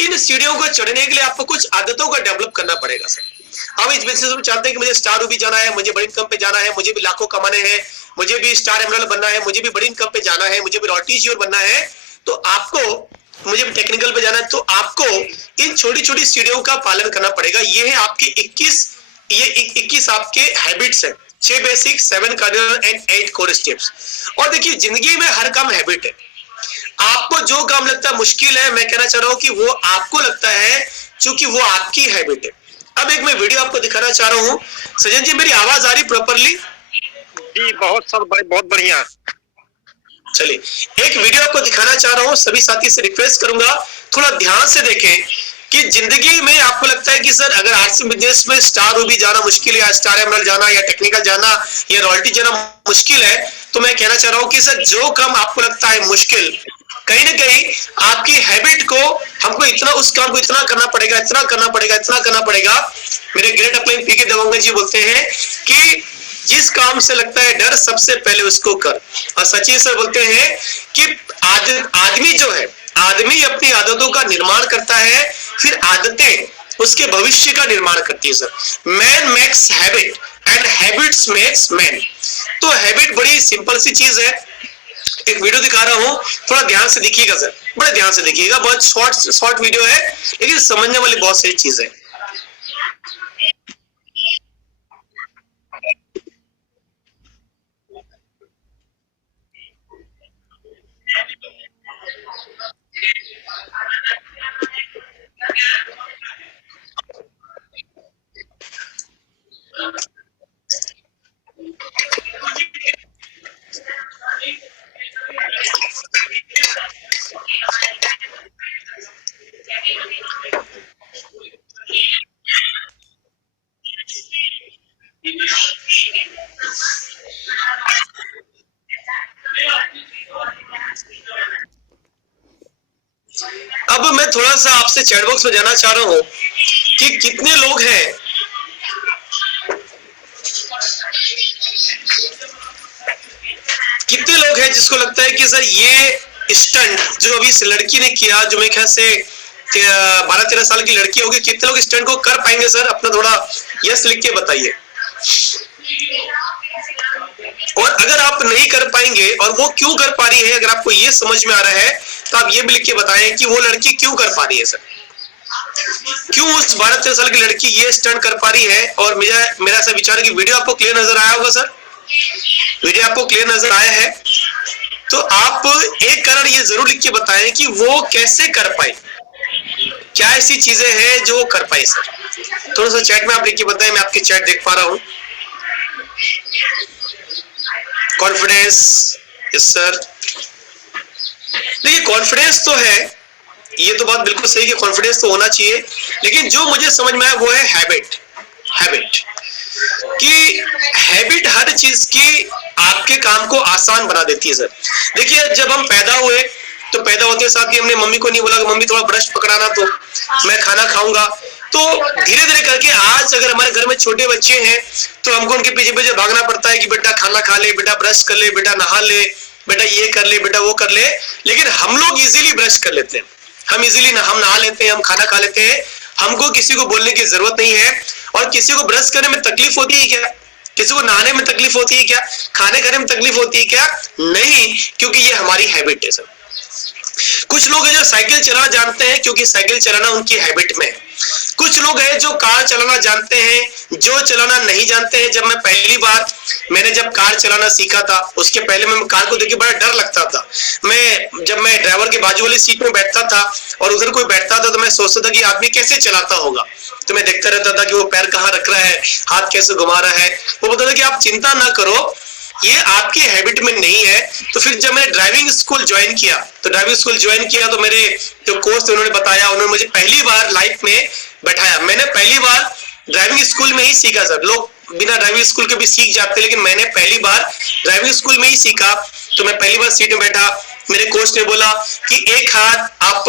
इन सीढ़ियों को चढ़ने के लिए आपको कुछ आदतों का डेवलप करना पड़ेगा सर। अब इस बिजनेस में चाहते हैं कि मुझे स्टार रूबी जाना है, मुझे बड़ी इनकम पे जाना है, मुझे भी लाखों कमाने हैं, मुझे भी स्टार एमरल्ड बनना है, मुझे भी बड़ी इनकम पे जाना है, मुझे भी रॉयल्टी शेयर बनना है, तो आपको, मुझे भी टेक्निकल पे जाना है, तो आपको इन छोटी छोटी सीढ़ियों का पालन करना पड़ेगा। ये है आपके 21 आपके हैबिट्स है। 6 basic, 7 cardinal and 8 core steps. और देखिए, जिंदगी में हर काम हैबिट है। आपको जो काम लगता है मुश्किल है, मैं कहना चाह रहा हूं कि वो आपको लगता है क्योंकि वो आपकी हैबिट है। अब एक मैं वीडियो आपको दिखाना चाह रहा हूं। सजन जी, मेरी आवाज आ रही प्रॉपरली? जी बहुत सर, बहुत बढ़िया। चलिए, एक वीडियो आपको दिखाना चाह रहा हूं। सभी साथी से रिक्वेस्ट करूंगा थोड़ा ध्यान से देखें कि जिंदगी में आपको लगता है कि सर अगर आरसीएम बिजनेस में स्टार रूबी जाना मुश्किल है, या स्टार एमरल्ड जाना, या टेक्निकल जाना, या रॉयल्टी जाना मुश्किल है, तो मैं कहना चाह रहा हूं कि सर जो काम आपको लगता है मुश्किल, कहीं ना कहीं आपकी हैबिट को, हमको इतना, उस काम को इतना करना पड़ेगा, इतना करना पड़ेगा, इतना करना पड़ेगा। मेरे ग्रेट अपलाइन पीके दबंगा जी बोलते हैं कि जिस काम से लगता है डर, सबसे पहले उसको कर। और सचिन सर बोलते हैं कि आदमी जो है, आदमी अपनी आदतों का निर्माण करता है, फिर आदतें उसके भविष्य का निर्माण करती है sir. Man makes habit and habits makes man. तो हैबिट बड़ी सिंपल सी चीज है। एक वीडियो दिखा रहा हूं, थोड़ा ध्यान से देखिएगा सर, बड़े ध्यान से देखिएगा। बहुत शॉर्ट वीडियो है, लेकिन समझने वाली बहुत सारी चीज है। अब मैं थोड़ा सा आपसे चैट बॉक्स में जानना चाह रहा हूं कि कितने लोग हैं जिसको लगता है कि सर ये स्टंट जो अभी इस लड़की ने किया, जो मेरे ख्याल से 12-13 साल की लड़की होगी, कितने लोग स्टंट को कर पाएंगे सर? अपना थोड़ा यस लिख के बताइए। और अगर आप नहीं कर पाएंगे और वो क्यों कर पा रही है, अगर आपको ये समझ में आ रहा है तो आप ये भी लिख के बताएं कि वो लड़की क्यों कर पा रही है सर, क्यों उस 12-13 साल की लड़की ये स्टंट कर पा रही है। और मेरा ऐसा विचार है कि वीडियो आपको क्लियर नजर आया होगा सर, वीडियो आपको क्लियर नजर आया है तो आप एक कारण ये जरूर लिख के बताएं कि वो कैसे कर पाई, क्या ऐसी चीजें हैं जो वो कर पाई सर। थोड़ा सा चैट में आप लिख के बताएं, मैं आपके चैट देख पा रहा हूं। Confidence, yes sir. देखिए कॉन्फिडेंस तो है, ये तो बात बिल्कुल सही कि कॉन्फिडेंस तो होना चाहिए, लेकिन जो मुझे समझ में आया वो है हैबिट कि हैबिट हर चीज की आपके काम को आसान बना देती है सर। देखिए जब हम पैदा हुए तो पैदा होते साथ ही हमने मम्मी को नहीं बोला कि मम्मी थोड़ा ब्रश पकड़ाना तो मैं खाना खाऊंगा, तो धीरे धीरे करके आज अगर हमारे घर में छोटे बच्चे हैं तो हमको उनके पीछे पीछे भागना पड़ता है कि बेटा खाना खा ले, बेटा ब्रश कर ले, बेटा नहा ले, बेटा ये कर ले, बेटा वो कर ले। लेकिन हम लोग इजीली ब्रश कर लेते हैं, हम इजीली हम नहा लेते हैं, हम खाना खा लेते हैं, हमको किसी को बोलने की जरूरत नहीं है। और किसी को ब्रश करने में तकलीफ होती है क्या? किसी को नहाने में तकलीफ होती है क्या? खाने खाने में तकलीफ होती है क्या? नहीं, क्योंकि ये हमारी हैबिट है सर। कुछ लोग हैं जो साइकिल चलाना जानते हैं क्योंकि साइकिल चलाना उनकी हैबिट में है। कुछ लोग हैं जो कार चलाना जानते हैं, जो चलाना नहीं जानते हैं। जब मैंने जब कार चलाना सीखा था, उसके पहले मैं कार को देख के बड़ा डर लगता था। जब मैं ड्राइवर के बाजू वाली सीट में बैठता था और उधर कोई बैठता था तो मैं सोचता था कि आदमी कैसे चलाता होगा, तो मैं देखता रहता था कि वो पैर कहाँ रख रहा है, हाथ कैसे घुमा रहा है। वो बोलता था कि आप चिंता ना करो, ये आपकी हैबिट में नहीं है। तो फिर जब मैंने ड्राइविंग स्कूल ज्वाइन किया तो मेरे जो कोच थे उन्होंने बताया, उन्होंने मुझे पहली बार लाइफ में बैठाया। मैंने पहली बार ड्राइविंग स्कूल में ही सीखा सर। लोग बिना ड्राइविंग स्कूल के भी सीख जाते, लेकिन मैंने पहली बार ड्राइविंग स्कूल में ही सीखा। तो मैं पहली बार सीट में बैठा, मेरे कोच ने बोला कि एक हाथ आप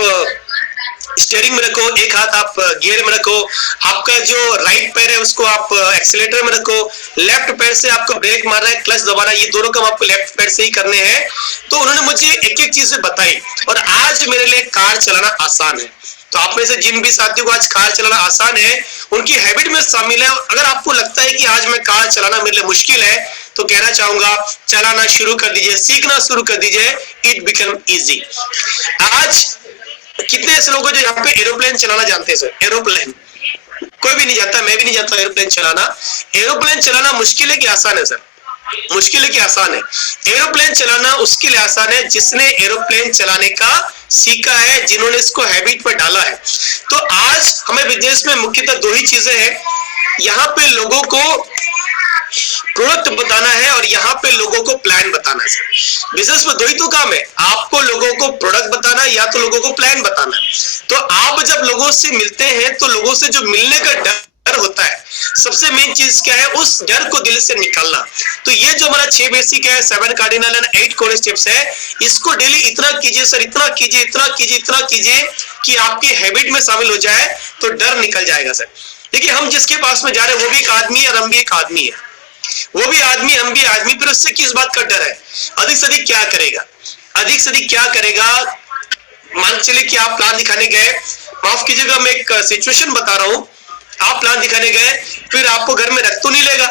स्टीयरिंग में रखो, एक हाथ आप गियर में रखो, आपका जो राइट पैर है उसको आप एक्सीलेटर में रखो, लेफ्ट पैर से आपको ब्रेक मारना है, क्लच दबाना, ये दोनों काम आपको लेफ्ट पैर से ही करने हैं। तो उन्होंने मुझे एक एक चीज बताई और आज मेरे लिए कार चलाना आसान है। तो आप में से जिन भी साथियों को आज कार चलाना आसान है, उनकी हैबिट में शामिल है। अगर आपको लगता है कि आज मैं कार चलाना मेरे लिए मुश्किल है, तो कहना चाहूंगा चलाना शुरू कर दीजिए, सीखना शुरू कर दीजिए, इट बिकम इजी। आज कितने ऐसे लोग हैं जो यहाँ पे एरोप्लेन चलाना जानते हैं सर? एरोप्लेन कोई भी नहीं जानता, मैं भी नहीं जानता एरोप्लेन चलाना। एरोप्लेन चलाना मुश्किल है कि आसान है सर? मुश्किल है कि आसान है? एरोप्लेन चलाना उसके लिए आसान है जिसने एरोप्लेन चलाने का सीखा है, जिन्होंने इसको हैबिट पर डाला है। तो आज हमें बिजनेस में मुख्यतः दो ही चीजें हैं, यहाँ पे लोगों को प्रोडक्ट बताना है और यहाँ पे लोगों को प्लान बताना है। बिजनेस में दो ही तो काम है, आपको लोगों को प्रोडक्ट बताना है या तो लोगों को प्लान बताना है। तो आप जब लोगों से मिलते हैं तो लोगों से जो मिलने का डर होता है, सबसे मेन चीज क्या है, उस डर को दिल से निकालना। तो ये जो हमारा 6 बेसिक है, 7 कार्डिनल एंड 8 कोर स्टेप्स है, इसको डेली इतना कीजिए सर, इतना कीजिए, इतना कीजिए, इतना कीजिए कि आपकी हैबिट में शामिल हो जाए तो डर निकल जाएगा सर। देखिए हम जिसके पास में जा रहे हैं वो भी एक आदमी है और हम भी एक आदमी है, वो भी आदमी, हम भी आदमी। फिर उससे किस बात का डर है? अधिक से अधिक क्या करेगा, अधिक से अधिक क्या करेगा? मान चलिए कि आप प्लान दिखाने गए, माफ कीजिएगा मैं एक सिचुएशन बता रहा हूं, आप प्लान दिखाने गए, फिर आपको घर में रख तो नहीं लेगा,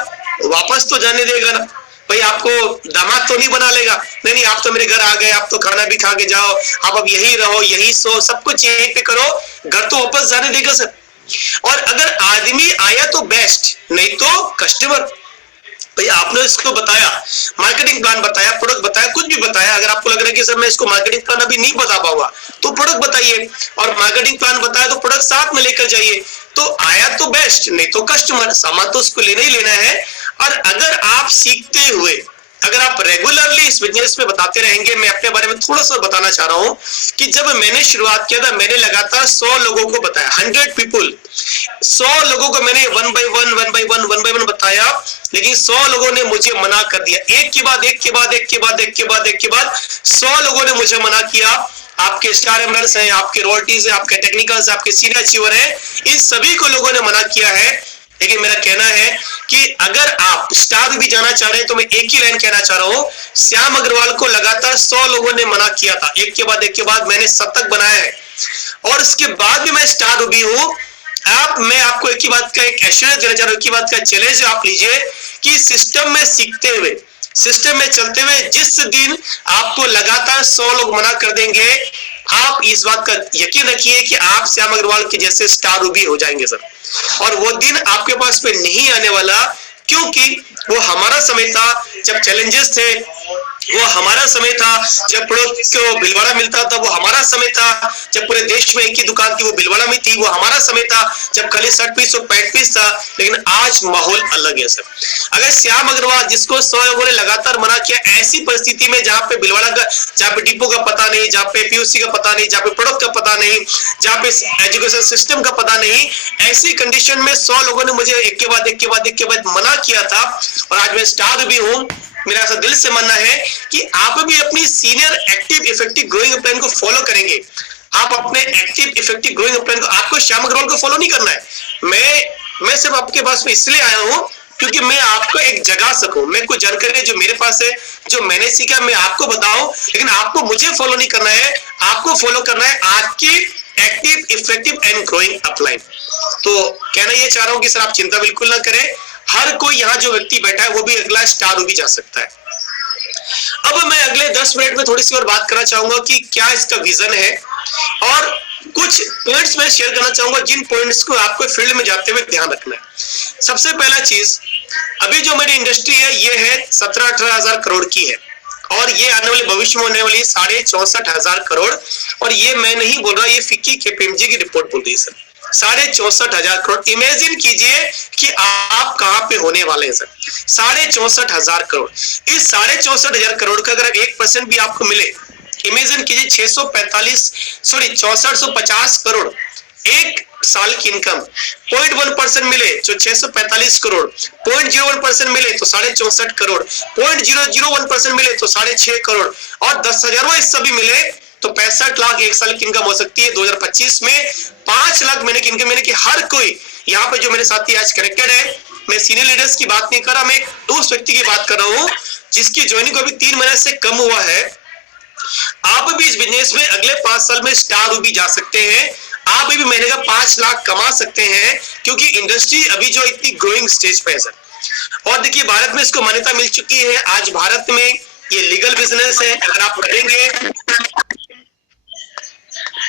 वापस तो जाने देगा ना भाई, आपको दामाद तो नहीं बना लेगा, नहीं आप तो मेरे घर आ गए, आप तो खाना भी खा के जाओ, आप अब यही रहो, यही सो, सब कुछ यहीं पे करो, घर तो वापस जाने देगा सर। और अगर आदमी आया तो बेस्ट, नहीं तो कस्टमर। भाई आपने इसको बताया, मार्केटिंग प्लान बताया, प्रोडक्ट बताया, कुछ भी बताया, अगर आपको लग रहा है कि सर मैं इसको मार्केटिंग प्लान अभी नहीं बता पाऊंगा तो प्रोडक्ट बताइए, और मार्केटिंग प्लान बताया तो प्रोडक्ट साथ में लेकर जाइए। तो आया तो बेस्ट, नहीं तो कस्टमर, सामान तो उसको लेना ही लेना है। और अगर आप सीखते हुए, अगर आप रेगुलरली इस बिजनेस में बताते रहेंगे, मैं अपने बारे में थोड़ा सा बताना चाह रहा हूं कि जब मैंने शुरुआत किया था, मैंने लगातार 100 लोगों को बताया, 100 पीपुल, 100 लोगों को मैंने 1 by 1 बताया, लेकिन 100 लोगों ने मुझे मना कर दिया, एक के बाद 100 लोगों ने मुझे मना किया। आपके स्टार एमरल्स हैं, आपके रॉयल्टीज है, आपके टेक्निकल्स, आपके सीनियर अचीवर है, इन सभी को लोगों ने मना किया है। लेकिन मेरा कहना है कि अगर आप स्टार भी जाना चाह रहे हैं तो मैं एक ही लाइन कहना चाह रहा हूं, श्याम अग्रवाल को लगातार 100 लोगों ने मना किया था, एक के बाद मैंने शतक बनाया है और उसके बाद भी मैं स्टार भी हूं। मैं आपको एक ही बात का एक एश्योरेंस देना चाह रहा हूं, एक ही बात का चैलेंज आप लीजिए कि सिस्टम में सीखते हुए, सिस्टम में चलते हुए जिस दिन आपको लगातार 100 लोग मना कर देंगे, आप इस बात का यकीन रखिए कि आप श्याम अग्रवाल के जैसे स्टार भी हो जाएंगे सर। और वो दिन आपके पास में नहीं आने वाला, क्योंकि वो हमारा समय था जब चैलेंजेस थे, वो हमारा समय था जब पड़ोस को भिलवाड़ा मिलता था, वो हमारा समय था जब पूरे देश में एक ही दुकान थी वो भिलवाड़ा में थी, वो हमारा समय था जब खाली शर्ट पीस और पैंट पीस था। लेकिन आज माहौल अलग है सर। अगर श्याम अग्रवाल, जिसको 100 लोगों ने लगातार मना किया, ऐसी परिस्थिति में जहां पे भिलवाड़ा का, जहां पे डिपो का पता नहीं, जहां पे पीयूसी का पता नहीं, जहां पे प्रोडक्ट का पता नहीं, जहां पे एजुकेशन सिस्टम का पता नहीं, ऐसी कंडीशन में 100 लोगों ने मुझे एक के बाद मना किया था और आज मैं स्टार भी हूं। मेरा ऐसा दिल से मानना है कि आप भी अपनी senior active effective growing plan को फॉलो करेंगे। आप अपने एक्टिव इफेक्टिव ग्रोइंग प्लान को, आपको श्याम अग्रवाल को फॉलो नहीं करना है। मैं सिर्फ आपके पास में इसलिए आया हूं क्योंकि मैं आपको एक जगा सकूं, मैं कुछ जानकारी जो मेरे पास है, जो मैंने सीखा, मैं आपको बताऊं। लेकिन आपको मुझे फॉलो नहीं करना है, आपको फॉलो करना है आपकी active effective and growing upline. तो कहना ये चाह रहा हूं कि सर आप चिंता बिल्कुल ना करें, हर कोई यहाँ जो व्यक्ति बैठा है वो भी अगला स्टार भी जा सकता है। अब मैं अगले 10 मिनट में थोड़ी सी और बात करना चाहूंगा कि क्या इसका विजन है और कुछ पॉइंट्स मैं शेयर करना चाहूंगा जिन पॉइंट्स को आपको फील्ड में जाते हुए ध्यान रखना है। सबसे पहला चीज, अभी जो मेरी इंडस्ट्री है ये है 17-18 हजार करोड़ की है और ये आने वाले भविष्य में होने वाली 64,500 करोड़। और ये मैं नहीं बोल रहा, ये फिक्की KPMG की रिपोर्ट बोल रही है सर, 64,500 करोड़। इमेजिन कीजिए कि आप कहां पे होने वाले हैं सर, 64,500 करोड़। इस 64,500 करोड़ का अगर 1% भी आपको मिले, इमेजिन कीजिए 6450 करोड़ एक साल की इनकम, 0.1% मिले तो 645 करोड़, 0.01% मिले तो 64.5 करोड़, 0.001% मिले तो 6.5 करोड़ और 10,000वां हिस्सा भी मिले तो 65 लाख एक साल की इनकम हो सकती है। 2025 में 5 लाख महीने की इनकम, मैंने कि हर कोई यहाँ पे जो मेरे साथी आज कनेक्टेड है, मैं सीनियर लीडर्स की बात नहीं कर रहा, मैं उस व्यक्ति की बात कर रहा हूँ जिसकी ज्वाइनिंग को अभी 3 महीने से कम हुआ है। आप भी इस बिजनेस में अगले 5 साल में स्टार भी जा सकते हैं, आप भी महीने का 5 लाख कमा सकते हैं, क्योंकि इंडस्ट्री अभी जो इतनी ग्रोइंग स्टेज पे है सर। और देखिए भारत में इसको मान्यता मिल चुकी है, आज भारत में ये लीगल बिजनेस है। अगर आप करेंगे,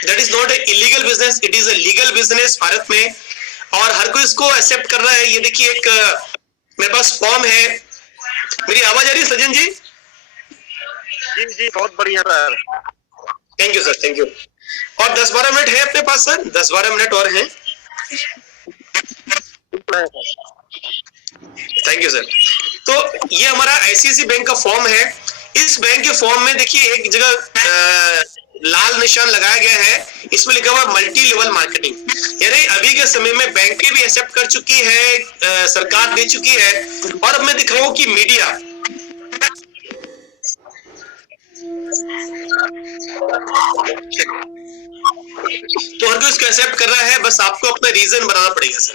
that is not a illegal business, it is a legal business Bharat में और हर कोई इसको एक्सेप्ट कर रहा है। ये देखिए एक मेरे पास फॉर्म है, मेरी आवाज आ रही है सज्जन जी? जी बहुत बढ़िया sir, thank you sir, thank you. और 10-12 मिनट है अपने पास सर, 10-12 मिनट और हैं। Thank you sir. तो ये हमारा ICICI बैंक का फॉर्म है। इस बैंक के फॉर्म में देखिए एक जगह लाल निशान लगाया गया है, इसमें लिखा हुआ मल्टी लेवल मार्केटिंग। यानी अभी के समय में बैंकें भी एक्सेप्ट कर चुकी है, सरकार दे चुकी है। और अब मैं दिख रहा हूं कि मीडिया तो हर कोई इसको एक्सेप्ट कर रहा है, बस आपको अपना रीजन बनाना पड़ेगा सर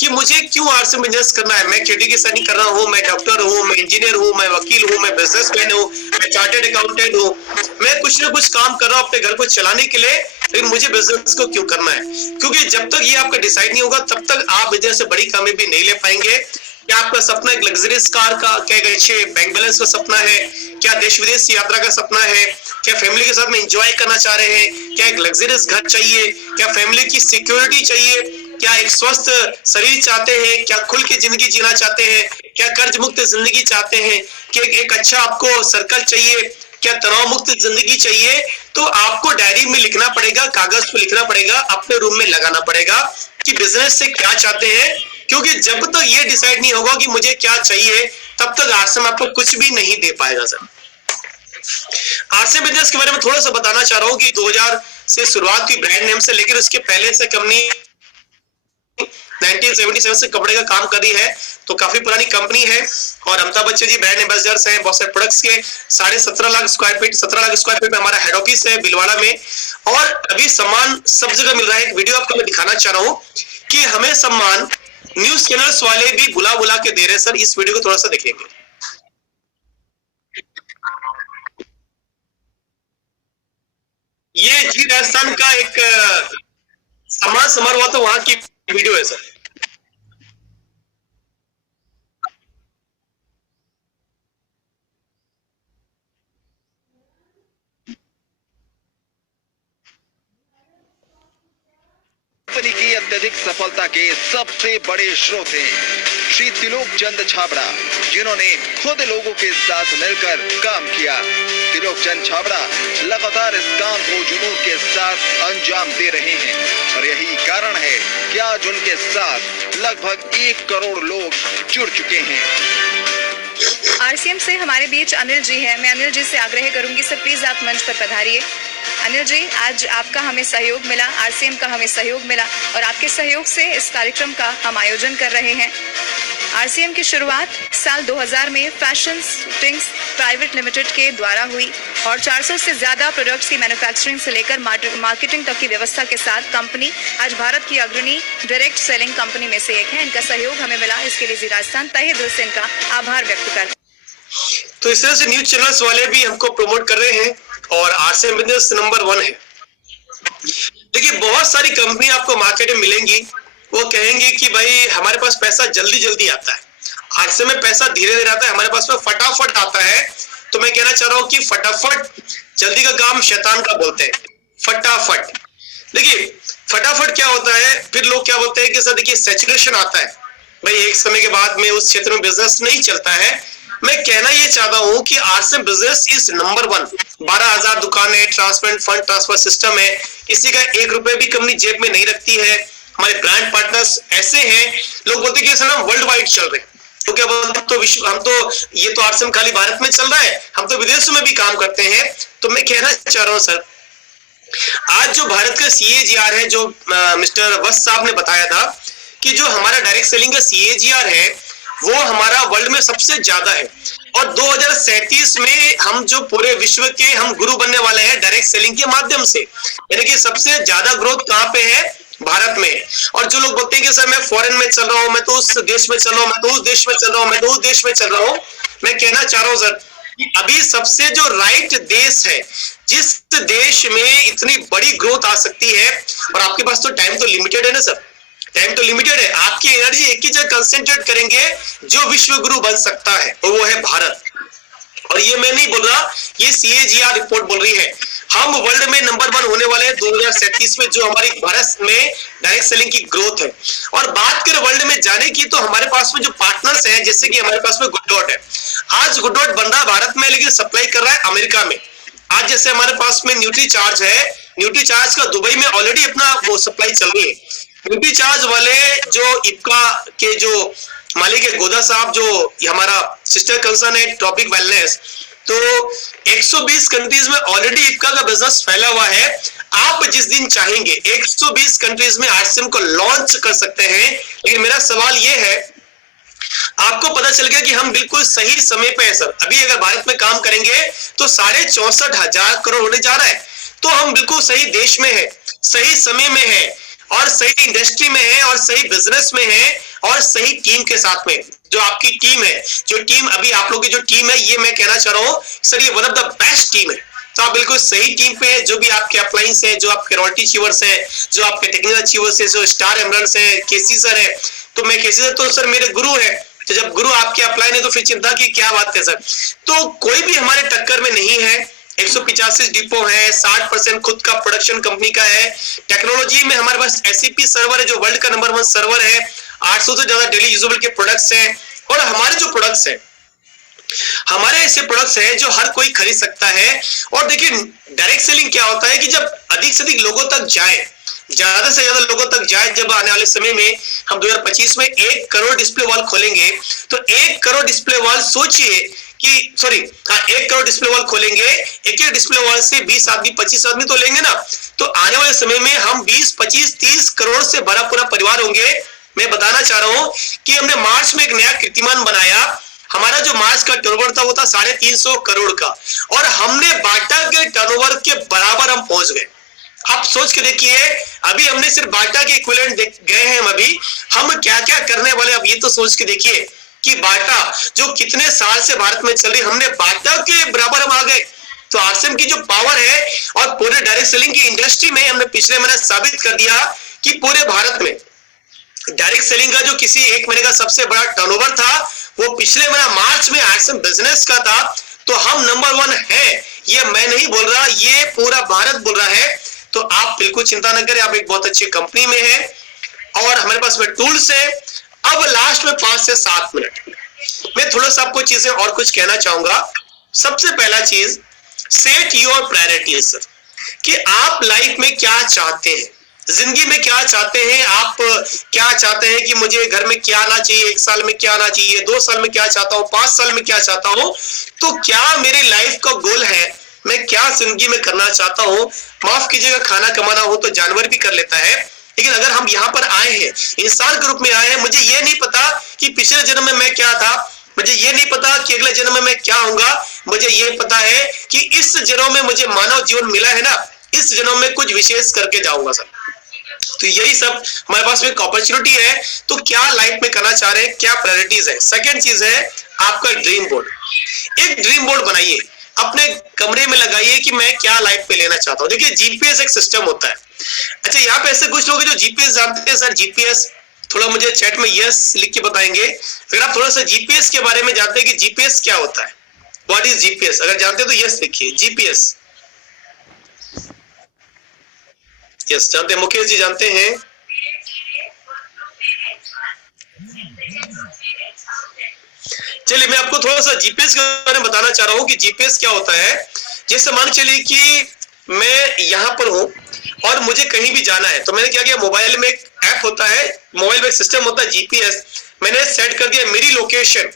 कि मुझे क्यों आर्ट्स में बिजनेस करना है। मैं खेती किसानी कर रहा हूँ, मैं डॉक्टर हूँ, मैं इंजीनियर हूँ, मैं वकील हूँ, मैं बिजनेसमैन हूँ, मैं चार्टेड अकाउंटेंट हूँ, मैं कुछ ना कुछ काम कर रहा हूँ अपने घर को चलाने के लिए, लेकिन मुझे बिजनेस को क्यों करना है? क्योंकि जब तक ये आपका डिसाइड नहीं होगा तब तक आप बिजनेस से बड़ी कामयाबी नहीं ले पाएंगे। क्या आपका सपना एक लग्जरियस कार का, क्या एक अच्छे बैंक बैलेंस का सपना है, क्या देश विदेश की यात्रा का सपना है, क्या फैमिली के साथ में एंजॉय करना चाह रहे हैं, क्या एक लग्जरियस घर चाहिए, क्या फैमिली की सिक्योरिटी चाहिए, क्या एक स्वस्थ शरीर चाहते हैं, क्या खुल के जिंदगी जीना चाहते हैं, क्या कर्ज मुक्त जिंदगी चाहते हैं, क्या एक अच्छा आपको सर्कल चाहिए, क्या तनाव मुक्त जिंदगी चाहिए? तो आपको डायरी में लिखना पड़ेगा, कागज पे लिखना पड़ेगा, अपने रूम में लगाना पड़ेगा कि बिजनेस से क्या चाहते हैं। क्योंकि जब तक ये डिसाइड नहीं होगा कि मुझे क्या चाहिए, तब तक आरसीएम आपको कुछ भी नहीं दे पाएगा सर। आरसीएम बिजनेस के बारे में थोड़ा सा बताना चाह रहा हूँ कि 2000 से शुरुआत हुई ब्रांड नेम से, लेकिन उसके पहले से कंपनी 1977 से कपड़े का काम कर रही है, तो काफी पुरानी कंपनी है। और अमिताभ बच्चन जी ब्रांड एम्बेसडर्स हैं बहुत सारे प्रोडक्ट्स के। 17.5 लाख स्क्वायर फीट में हमारा हेड ऑफिस है भीलवाड़ा में, और अभी सम्मान सब जगह मिल रहा है। एक वीडियो आपको मैं दिखाना चाह रहा हूँ कि हमें सम्मान न्यूज चैनल्स वाले भी बुला के दे रहे हैं। सर इस वीडियो को थोड़ा सा देखेंगे। ये जी राजस्थान का एक सम्मान समारोह तो वहां की वीडियो है सर। कंपनी की अत्यधिक सफलता के सबसे बड़े स्रोत हैं श्री त्रिलोक चंद छाबड़ा, जिन्होंने खुद लोगों के साथ मिलकर काम किया। त्रिलोक चंद छाबड़ा लगातार इस काम को जुनून के साथ अंजाम दे रहे हैं, और यही कारण है कि आज उनके साथ लगभग 1 करोड़ लोग जुड़ चुके हैं। आरसीएम से हमारे बीच अनिल जी हैं। मैं अनिल जी से आग्रह करूंगी सर प्लीज आप मंच पर पधारिए। अनिल जी, आज आपका हमें सहयोग मिला, आरसीएम का हमें सहयोग मिला, और आपके सहयोग से इस कार्यक्रम का हम आयोजन कर रहे हैं। आरसीएम की शुरुआत साल 2000 में फैशन स्टिंग्स प्राइवेट लिमिटेड के द्वारा हुई, और 400 से ज्यादा प्रोडक्ट्स की मैन्युफैक्चरिंग से लेकर मार्केटिंग तक की व्यवस्था के साथ कंपनी आज भारत की अग्रणी डायरेक्ट सेलिंग कंपनी में से एक है। इनका सहयोग हमें मिला, इसके लिए जी राजस्थान तहे दिल से इनका आभार व्यक्त करता है। तो इस तरह से न्यूज चैनल्स वाले भी हमको प्रमोट कर रहे हैं, और आरसीएम बिजनेस नंबर 1 है। देखिए बहुत सारी कंपनी आपको मार्केट में मिलेंगी, वो कहेंगे कि भाई हमारे पास पैसा जल्दी आता है। आरसीएम में पैसा धीरे आता है, हमारे पास में फटाफट आता है। तो मैं कहना चाह रहा हूँ कि फटाफट, जल्दी का काम शैतान का बोलते हैं, फटाफट। देखिए फटाफट क्या होता है, फिर लोग क्या बोलते हैं कि सर देखिए सैचुरेशन आता है, भाई एक समय के बाद में उस क्षेत्र में बिजनेस नहीं चलता है। मैं कहना ये चाहता हूं कि आरसीएम बिजनेस इज नंबर 1। 12,000 दुकानें, ट्रांसपेरेंट फंड ट्रांसफर सिस्टम है, किसी का 1 रुपए भी कंपनी जेब में नहीं रखती है। हमारे ब्रांड पार्टनर्स ऐसे हैं, लोग बोलते हैं कि सर हम वर्ल्ड वाइड चल रहे हैं, तो क्या बोलते तो विश्व, हम तो ये तो आरसीएम खाली भारत में चल रहा है, हम तो विदेशों में भी काम करते हैं। तो मैं कहना चाह रहा हूँ सर, आज जो भारत का CAGR है, जो मिस्टर वत्स साहब ने बताया था कि जो हमारा डायरेक्ट सेलिंग का CAGR है वो हमारा वर्ल्ड में सबसे ज्यादा है, और 2037 में हम जो पूरे विश्व के हम गुरु बनने वाले हैं डायरेक्ट सेलिंग के माध्यम से। यानी कि सबसे ज्यादा ग्रोथ कहाँ पे है, भारत में। और जो लोग बोलते हैं कि सर मैं फॉरेन में चल रहा हूँ, मैं तो उस देश में चल रहा हूँ, मैं तो उस देश में चल रहा हूँ, मैं तो उस देश में चल रहा हूँ, मैं कहना चाह रहा हूँ सर कि अभी सबसे जो राइट देश है, जिस देश में इतनी बड़ी ग्रोथ आ सकती है, और आपके पास तो टाइम तो लिमिटेड है ना सर, टाइम तो लिमिटेड है, आपकी एनर्जी एक ही जगह कंसेंट्रेट करेंगे, जो विश्व गुरु बन सकता है वो है भारत। और ये मैं नहीं बोल रहा, ये CAGR रिपोर्ट बोल रही है। हम वर्ल्ड में नंबर 1 होने वाले हैं 2037 में, जो हमारी भारत में डायरेक्ट सेलिंग की ग्रोथ है। और बात करें वर्ल्ड में जाने की, तो हमारे पास में जो पार्टनर्स हैं, जैसे कि हमारे पास में गुडडॉट है। आज गुडडॉट बन रहा है भारत में, लेकिन सप्लाई कर रहा है अमेरिका में। आज जैसे हमारे पास में न्यूट्रीचार्ज है, न्यूट्रीचार्ज का दुबई में ऑलरेडी अपना वो सप्लाई चल रही है। न्यूट्रीचार्ज वाले जो इप्का के जो मालिक है गोदा साहब, जो हमारा सिस्टर कंसर्न है टॉपिक वेलनेस, तो 120 कंट्रीज में ऑलरेडी इप्का का बिजनेस फैला हुआ है। आप जिस दिन चाहेंगे 120 कंट्रीज में आरसीएम को लॉन्च कर सकते हैं। लेकिन मेरा सवाल ये है, आपको पता चल गया कि हम बिल्कुल सही समय पे है सर। अभी अगर भारत में काम करेंगे तो 64,500 करोड़ होने जा रहा है, तो हम बिल्कुल सही देश में है, सही समय में है, और सही इंडस्ट्री में है, और सही बिजनेस में है, और सही टीम के साथ में। जो आपकी टीम है, जो टीम अभी आप लोग की जो टीम है, ये मैं कहना चाह रहा हूँ सर, ये one of the best team है। तो आप बिल्कुल सही टीम पे है। जो भी आपके अप्लाइंस है, जो आपके रॉयल्टी अचीवर्स है, जो आपके टेक्निकल अचीवर्स है, जो स्टार एमरल्स है, केसी सर है, तो मैं केसी सर तो सर मेरे गुरु है। तो जब गुरु आपके अप्लाई है तो फिर चिंता की क्या बात है सर। तो कोई भी हमारे टक्कर में नहीं है। 185 डिपो है, 60% खुद का प्रोडक्शन कंपनी का है। टेक्नोलॉजी में हमारे पास SAP सर्वर है, जो वर्ल्ड का नंबर 1 सर्वर है। 800 से ज्यादा डेली यूजेबल के प्रोडक्ट्स हैं, और हमारे जो प्रोडक्ट्स हैं, हमारे ऐसे प्रोडक्ट्स हैं जो हर कोई खरीद सकता है। और देखिए डायरेक्ट सेलिंग क्या होता है कि जब अधिक से अधिक लोगों तक जाए, ज्यादा से ज्यादा लोगों तक जाए। जब आने वाले समय में हम 2025 में 1 करोड़ डिस्प्ले वॉल खोलेंगे, तो 1 करोड़ डिस्प्ले वॉल सोचिए कि 1 करोड़ डिस्प्ले वॉल खोलेंगे, एक डिस्प्ले वॉल से 20 आदमी 25 आदमी तो लेंगे ना। तो आने वाले समय में हम 20, 25, 30 करोड़ से भरा पूरा परिवार होंगे। मैं बताना चाह रहा हूं कि हमने मार्च में एक नया कीर्तिमान बनाया। हमारा जो मार्च का टर्नओवर था वो था 350 करोड़ का, और हमने बाटा के टर्नओवर के बराबर हम पहुंच गए। आप सोच के देखिए, अभी हमने सिर्फ बाटा के इक्विवेलेंट गए हैं, अभी हम क्या क्या करने वाले। अब ये तो सोच के देखिए कि बाटा जो कितने साल से भारत में चल रही, हमने बाटा के बराबर हम आ गए। तो आरसीएम की जो पावर है और पूरे डायरेक्ट सेलिंग की इंडस्ट्री में हमने पिछले महीने साबित कर दिया कि पूरे भारत में डायरेक्ट सेलिंग का जो किसी एक महीने का सबसे बड़ा टर्नओवर था वो पिछले महीना मार्च में आरसीएम बिजनेस का था। तो हम नंबर 1 है, ये मैं नहीं बोल रहा, ये पूरा भारत बोल रहा है। तो आप बिल्कुल चिंता न करें, आप एक बहुत अच्छी कंपनी में हैं और हमारे पास में टूल्स है। अब लास्ट में 5 से 7 मिनट मैं थोड़ा सा आपको चीजें और कुछ कहना चाहूंगा। सबसे पहला चीज, सेट योर प्रायोरिटीज, कि आप लाइफ में क्या चाहते हैं, जिंदगी में क्या चाहते हैं। आप क्या चाहते हैं कि मुझे घर में क्या आना चाहिए, 1 साल में क्या आना चाहिए, 2 साल में क्या चाहता हूं, 5 साल में क्या चाहता हूं। तो क्या मेरी लाइफ का गोल है, मैं क्या जिंदगी में करना चाहता हूं। माफ कीजिएगा, खाना कमाना हो तो जानवर भी कर लेता है, लेकिन अगर हम यहाँ पर आए हैं, इंसान के रूप में आए हैं, मुझे ये नहीं पता कि पिछले जन्म में मैं क्या था, मुझे ये नहीं पता कि अगले जन्म में मैं क्या होऊंगा। मुझे ये पता है कि इस जन्म में मुझे मानव जीवन मिला है ना, इस जन्म में कुछ विशेष करके जाऊंगा सर। तो यही सब हमारे पास में एक अपॉर्चुनिटी है। तो क्या लाइफ में करना चाह रहे हैं, क्या प्रायोरिटीज है। सेकंड चीज है आपका ड्रीम बोर्ड। एक ड्रीम बोर्ड बनाइए, अपने कमरे में लगाइए कि मैं क्या लाइफ में लेना चाहता हूँ। देखिए जीपीएस एक सिस्टम होता है। अच्छा, यहाँ पे ऐसे कुछ लोग हैं जो जीपीएस जानते हैं। सर जीपीएस थोड़ा मुझे चैट में यस लिख के बताएंगे अगर आप थोड़ा सा जीपीएस के बारे में जानते हैं कि जीपीएस क्या होता है, व्हाट इज जीपीएस। अगर जानते हैं तो यस लिखिए। जीपीएस यस जानते हैं, मुकेश जी जानते हैं। चलिए मैं आपको थोड़ा सा जीपीएस के बारे में बताना चाह रहा हूं कि जीपीएस क्या होता है। जैसे मान चलिए कि मैं यहां पर हूं और मुझे कहीं भी जाना है, तो मैंने क्या किया, मोबाइल में एक ऐप होता है, मोबाइल में एक सिस्टम होता है जीपीएस। मैंने सेट कर दिया मेरी लोकेशन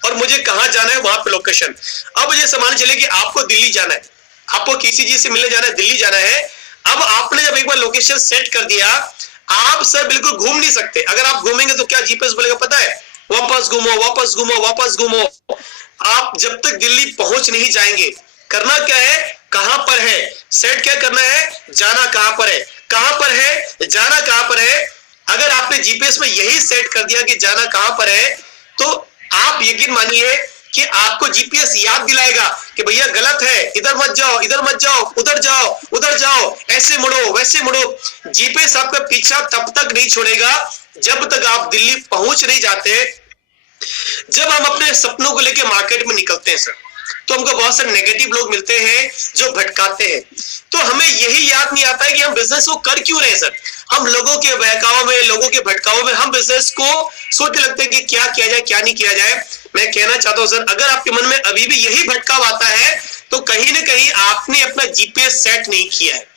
और मुझे कहां जाना है वहां पे लोकेशन। अब ये मान चलिए कि आपको दिल्ली जाना है, आपको किसी चीज से मिलने जाना है, दिल्ली जाना है। अब आपने जब एक बार लोकेशन सेट कर दिया, आप सर बिल्कुल घूम नहीं सकते। अगर आप घूमेंगे तो क्या जीपीएस बोलेगा पता है, वापस घूमो वापस घूमो वापस घूमो। आप जब तक दिल्ली पहुंच नहीं जाएंगे, करना क्या है, कहां पर है, सेट क्या करना है, जाना कहां पर है, कहां पर है, जाना कहां पर है। अगर आपने जीपीएस में यही सेट कर दिया कि जाना कहां पर है, तो आप यकीन मानिए कि आपको जीपीएस याद दिलाएगा कि भैया गलत है, इधर मत जाओ, इधर मत जाओ, उधर जाओ, उधर जाओ, ऐसे मुड़ो वैसे मुड़ो। जीपीएस आपका पीछा तब तक नहीं छोड़ेगा जब तक आप दिल्ली पहुंच नहीं जाते। जब हम अपने सपनों को लेकर मार्केट में निकलते हैं सर, तो हमको बहुत सारे नेगेटिव लोग मिलते हैं जो भटकाते हैं। तो हमें यही याद नहीं आता है कि हम बिजनेस को कर क्यों रहे हैं सर। हम लोगों के बहकाव में, लोगों के भटकाव में हम बिजनेस को सोचने लगते हैं कि क्या किया जाए क्या नहीं किया जाए। मैं कहना चाहता हूं सर, अगर आपके मन में अभी भी यही भटकाव आता है तो कहीं ना कहीं आपने अपना जीपीएस सेट नहीं किया है।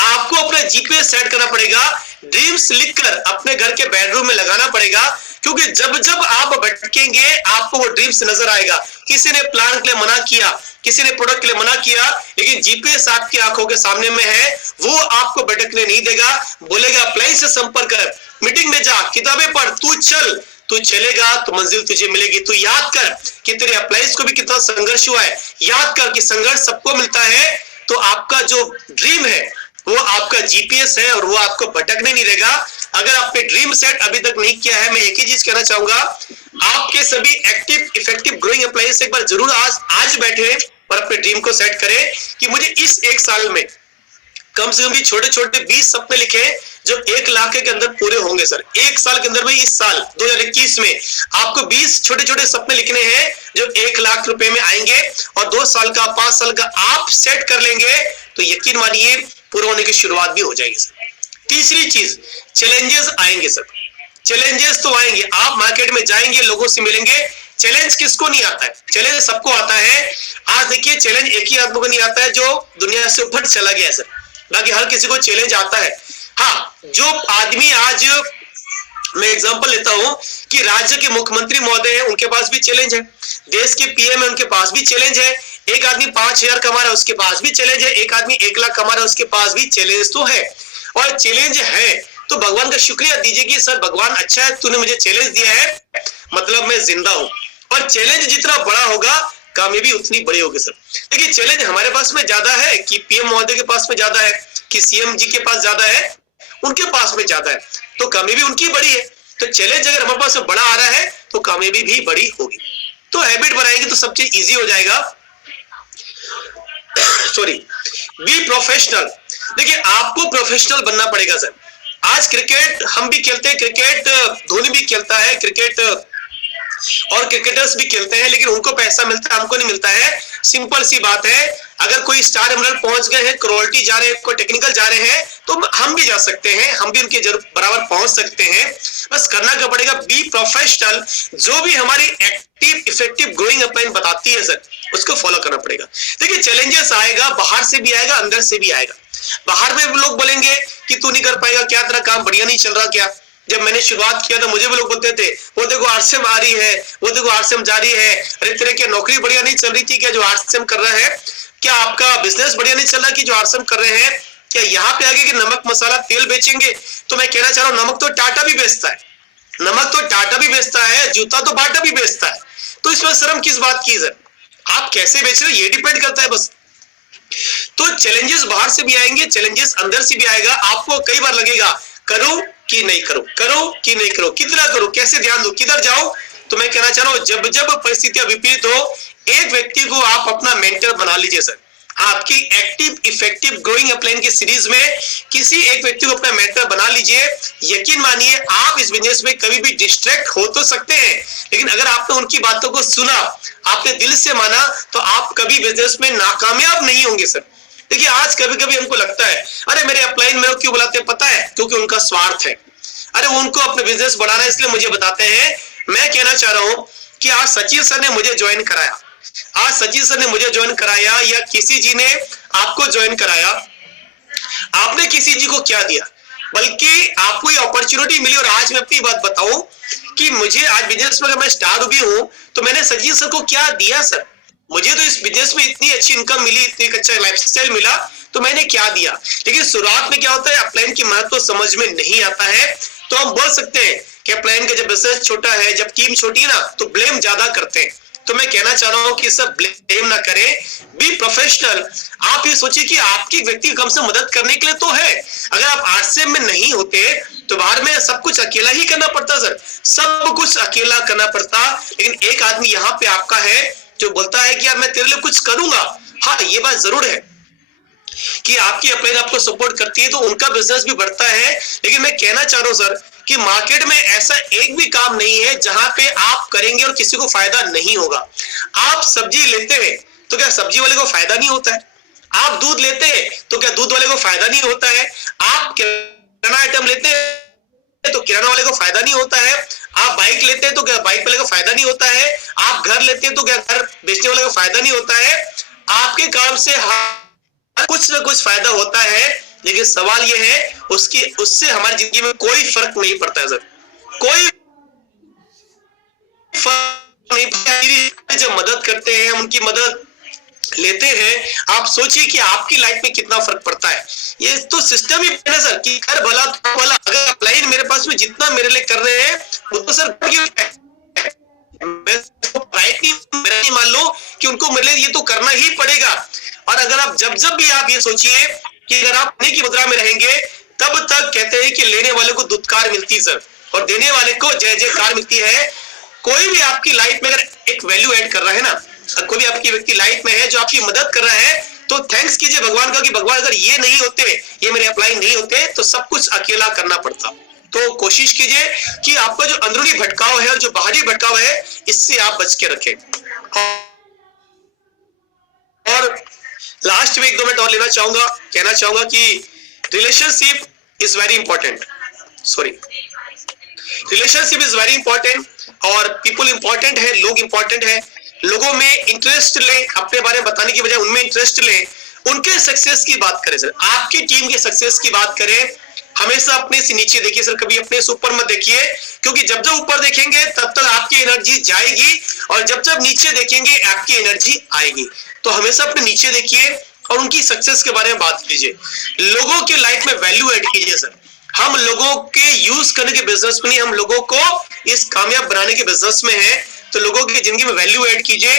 आपको अपना जीपीएस सेट करना पड़ेगा, ड्रीम्स लिखकर अपने घर के बेडरूम में लगाना पड़ेगा, क्योंकि जब जब आप भटकेंगे आपको वो ड्रीम्स नजर आएगा। किसी ने प्लान के लिए मना किया, किसी ने प्रोडक्ट के लिए मना किया, लेकिन जीपीएस आपकी आंखों के सामने में है, वो आपको भटकने नहीं देगा। बोलेगा अप्लाई से संपर्क कर, मीटिंग में जा, किताबें पढ़, तू चल, तू चलेगा तो मंजिल तुझे मिलेगी। तू याद कर कि तेरे अप्लाइज को भी कितना संघर्ष हुआ है, याद कर कि संघर्ष सबको मिलता है। तो आपका जो ड्रीम है वो आपका जीपीएस है और वो आपको भटकने नहीं देगा। अगर आपने ड्रीम सेट अभी तक नहीं किया है, मैं एक ही चीज कहना चाहूंगा, आपके सभी एक्टिव इफेक्टिव ग्रोइंग एम्प्लॉइज से एक बार जरूर आज बैठे और अपने ड्रीम को सेट करें कि मुझे इस 1 साल में कम से कम भी छोटे छोटे 20 सपने लिखे जो 1 लाख के अंदर पूरे होंगे सर। 1 साल के अंदर में, इस साल 2021 में आपको 20 छोटे छोटे सपने लिखने हैं जो 1 लाख रुपए में आएंगे, और 2 साल का 5 साल का आप सेट कर लेंगे तो यकीन मानिए पूरा होने की शुरुआत भी हो जाएगी सर। तीसरी चीज, चैलेंजेस आएंगे सर। चैलेंजेस तो आएंगे, आप मार्केट में जाएंगे, लोगों से मिलेंगे। चैलेंज किसको नहीं आता है, चैलेंज सबको आता है। आज देखिए चैलेंज एक ही आदमी को नहीं आता है जो दुनिया से ऊपर चला गया सर, बाकी हर किसी को चैलेंज आता है। हाँ, जो आदमी आज, मैं एग्जांपल लेता हूं कि राज्य के मुख्यमंत्री महोदय हैं, उनके पास भी चैलेंज है, देश के पीएम है, उनके पास भी चैलेंज है, एक आदमी 5,000 कमा रहा है उसके पास भी चैलेंज है, एक आदमी 1 लाख कमा रहा है उसके पास भी चैलेंज तो है। और चैलेंज है तो भगवान का शुक्रिया दीजिए कि सर भगवान अच्छा है, तूने मुझे चैलेंज दिया है, मतलब मैं जिंदा हूं। और चैलेंज जितना बड़ा होगा कामयाबी उतनी बड़ी होगी सर। देखिए चैलेंज हमारे पास में ज्यादा है कि पीएम महोदय के पास में ज्यादा है कि सीएम जी के पास ज्यादा है, उनके पास में ज्यादा है, तो कामयाबी उनकी बड़ी है। तो चैलेंज अगर हमारे पास में बड़ा आ रहा है तो कामयाबी भी बड़ी होगी। तो हैबिट बनाएंगे तो सब चीज इजी हो जाएगा। Sorry, be professional. देखिए आपको प्रोफेशनल बनना पड़ेगा सर। आज क्रिकेट हम भी खेलते हैं, क्रिकेट धोनी भी खेलता है, क्रिकेट और क्रिकेटर्स भी खेलते हैं, लेकिन उनको पैसा मिलता है, हमको नहीं मिलता है। सिंपल सी बात है, अगर कोई स्टार एमरल्ड पहुंच गए हैं, क्वालिटी जा रहे हैं, कोई टेक्निकल जा रहे हैं, तो हम भी जा सकते हैं, हम भी उनके बराबर पहुंच सकते हैं। बस करना क्या पड़ेगा, बी प्रोफेशनल। जो भी हमारी एक्टिव इफेक्टिव ग्रोइंग अपलाइन बताती है सर, उसको फॉलो करना पड़ेगा। देखिए चैलेंजेस आएगा, बाहर से भी आएगा, अंदर से भी आएगा। बाहर में लोग बोलेंगे कि तू नहीं कर पाएगा, क्या तेरा काम बढ़िया नहीं चल रहा क्या। जब मैंने शुरुआत किया था मुझे भी लोग बोलते थे, वो देखो आरसीएम आ रही है, वो देखो आरसीएम जा रही है, अरे तेरे क्या नौकरी बढ़िया नहीं चल रही थी क्या जो आरसीएम कर रहा है, क्या आपका बिजनेस बढ़िया नहीं चल रहा कि जो आरसीएम कर रहे हैं, क्या यहाँ पे आगे कि नमक मसाला तेल बेचेंगे। तो मैं कहना चाह रहा हूँ नमक तो टाटा भी बेचता है, नमक तो टाटा भी बेचता है, जूता तो बाटा भी बेचता है, तो इसमें शर्म किस बात की सर। आप कैसे बेच रहे हो ये डिपेंड करता है बस। तो चैलेंजेस बाहर से भी आएंगे, चैलेंजेस अंदर से भी आएगा। आपको कई बार लगेगा करूं कि नहीं करूं, करूं कि नहीं करूं, कितना करूं, कैसे ध्यान दूं, किधर जाऊं। तो मैं कहना चाह रहा हूं जब जब परिस्थितियां विपरीत हो, एक व्यक्ति को आप अपना मेंटर बना लीजिए सर। आपकी एक्टिव इफेक्टिव ग्रोइंग अपलाइन की सीरीज में किसी एक व्यक्ति को अपना मेंटर बना लीजिए। यकीन मानिए आप इस बिजनेस में कभी भी डिस्ट्रैक्ट हो तो सकते हैं, लेकिन अगर आपने उनकी बातों को सुना, आपने दिल से माना, तो आप कभी बिजनेस में नाकामयाब नहीं होंगे सर। देखिए आज कभी कभी हमको लगता है अरे मेरे अपलाइन मेरे क्यों बुलाते हैं, पता है क्योंकि उनका स्वार्थ है। अरे उनको अपने बिजनेस बढ़ाना है इसलिए मुझे बताते हैं। मैं कहना चाह रहा हूं कि आज सचिन सर ने मुझे ज्वाइन कराया, आज सचिन सर ने मुझे ज्वाइन कराया या किसी जी ने आपको ज्वाइन कराया, आपने किसी जी को क्या दिया, बल्कि आपको ये अपॉर्चुनिटी मिली। और आज मैं अपनी बात बताऊं कि मुझे आज बिजनेस में अगर मैं स्टार भी हूं तो मैंने सचिन सर को क्या दिया सर। मुझे तो इस बिजनेस में इतनी अच्छी इनकम मिली, इतनी अच्छा लाइफस्टाइल मिला, तो मैंने क्या दिया। लेकिन शुरुआत में क्या होता है, अपलाइन की महत्व समझ में नहीं आता है, तो हम बोल सकते हैं कि अपलाइन का जब बिजनेस छोटा है, जब टीम छोटी है ना, तो ब्लेम ज्यादा करते हैं। तो मैं कहना चाह रहा हूं कि सब ब्लेम ना करें, बी प्रोफेशनल। आप ये सोचिए कि आपकी व्यक्ति कम से मदद करने के लिए तो है। अगर आप आरसीएम में नहीं होते तो बाहर में सब कुछ अकेला ही करना पड़ता सर, सब कुछ अकेला करना पड़ता। लेकिन एक आदमी यहाँ पे आपका है जो बोलता है कि यार मैं तेरे लिए कुछ करूंगा। हाँ ये बात जरूर है कि आपकी अपलाइन आपको सपोर्ट करती है तो उनका बिजनेस भी बढ़ता है। लेकिन मैं कहना चाह रहा हूं सर कि मार्केट में ऐसा एक भी काम नहीं है जहां पे आप करेंगे और किसी को फायदा नहीं होगा। आप सब्जी लेते हैं तो क्या सब्जी वाले को फायदा नहीं होता है, आप दूध लेते हैं तो क्या दूध वाले को फायदा नहीं होता है, आप किराना आइटम लेते हैं तो किराना वाले को फायदा नहीं होता है, आप बाइक लेते हैं तो क्या बाइक वाले को फायदा नहीं होता है, आप घर लेते हैं तो क्या घर बेचने वाले को फायदा नहीं होता है। आपके काम से कुछ ना कुछ फायदा होता है, लेकिन सवाल यह है उससे हमारी जिंदगी में कोई फर्क नहीं पड़ता है सर, कोई फर्क नहीं पड़ता। जब मदद करते हैं, हम उनकी मदद लेते हैं, आप सोचिए कि आपकी लाइफ में कितना फर्क पड़ता है। ये तो सिस्टम ही है ना सर कि कर भला तो भला। अगर अपलाइन मेरे पास में जितना मेरे लिए कर रहे हैं वो तो सर मेरा नहीं मान लो कि उनको मेरे लिए ये तो करना ही पड़ेगा। और अगर आप जब जब भी आप ये सोचिए कि अगर आप देने की मुद्रा में रहेंगे तब तक कहते हैं कि लेने वाले को दुत्कार मिलती है सर और देने वाले को जय जयकार मिलती है। कोई भी आपकी लाइफ में अगर एक वैल्यू ऐड कर रहा है ना, कोई भी आपकी व्यक्ति लाइफ में है जो आपकी मदद कर रहा है, तो थैंक्स कीजिए भगवान का कि भगवान अगर ये नहीं होते, ये मेरे अपलाइन नहीं होते तो सब कुछ अकेला करना पड़ता। तो कोशिश कीजिए कि आपका जो अंदरूनी भटकाव है और जो बाहरी भटकाव है इससे आप बच के रखें। और लास्ट में 1-2 मिनट और लेना चाहूंगा, कहना चाहूंगा कि relationship is very important, sorry relationship is very important और पीपल इंपॉर्टेंट है, लोग इंपॉर्टेंट है। लोगों में इंटरेस्ट लें, अपने बारे में बताने की बजाय उनमें इंटरेस्ट लें, उनके सक्सेस की बात करें सर, आपकी टीम के सक्सेस की बात करें, हमेशा अपने से नीचे देखिए सर, कभी अपने से ऊपर मत देखिए, क्योंकि जब जब ऊपर देखेंगे तब तक आपकी एनर्जी जाएगी और जब जब नीचे देखेंगे आपकी एनर्जी आएगी। तो हमेशा अपने नीचे देखिए और उनकी सक्सेस के बारे में बात कीजिए। लोगों के लाइफ में वैल्यू ऐड कीजिए सर। हम लोगों के यूज करने के बिजनेस में नहीं, हम लोगों को इस कामयाब बनाने के बिजनेस में है। तो लोगों की जिंदगी में वैल्यू ऐड कीजिए,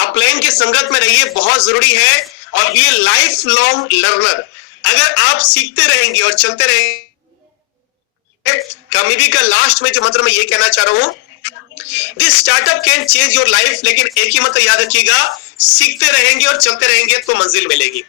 अपलाइन की संगत में रहिए, बहुत जरूरी है। और ये लाइफ लॉन्ग लर्नर, अगर आप सीखते रहेंगे और चलते रहेंगे, कामयाबी का लास्ट में जो मंत्र मैं ये कहना चाह रहा हूं, this startup can change your life, लेकिन एक ही मंत्र याद रखिएगा, सीखते रहेंगे और चलते रहेंगे तो मंजिल मिलेगी।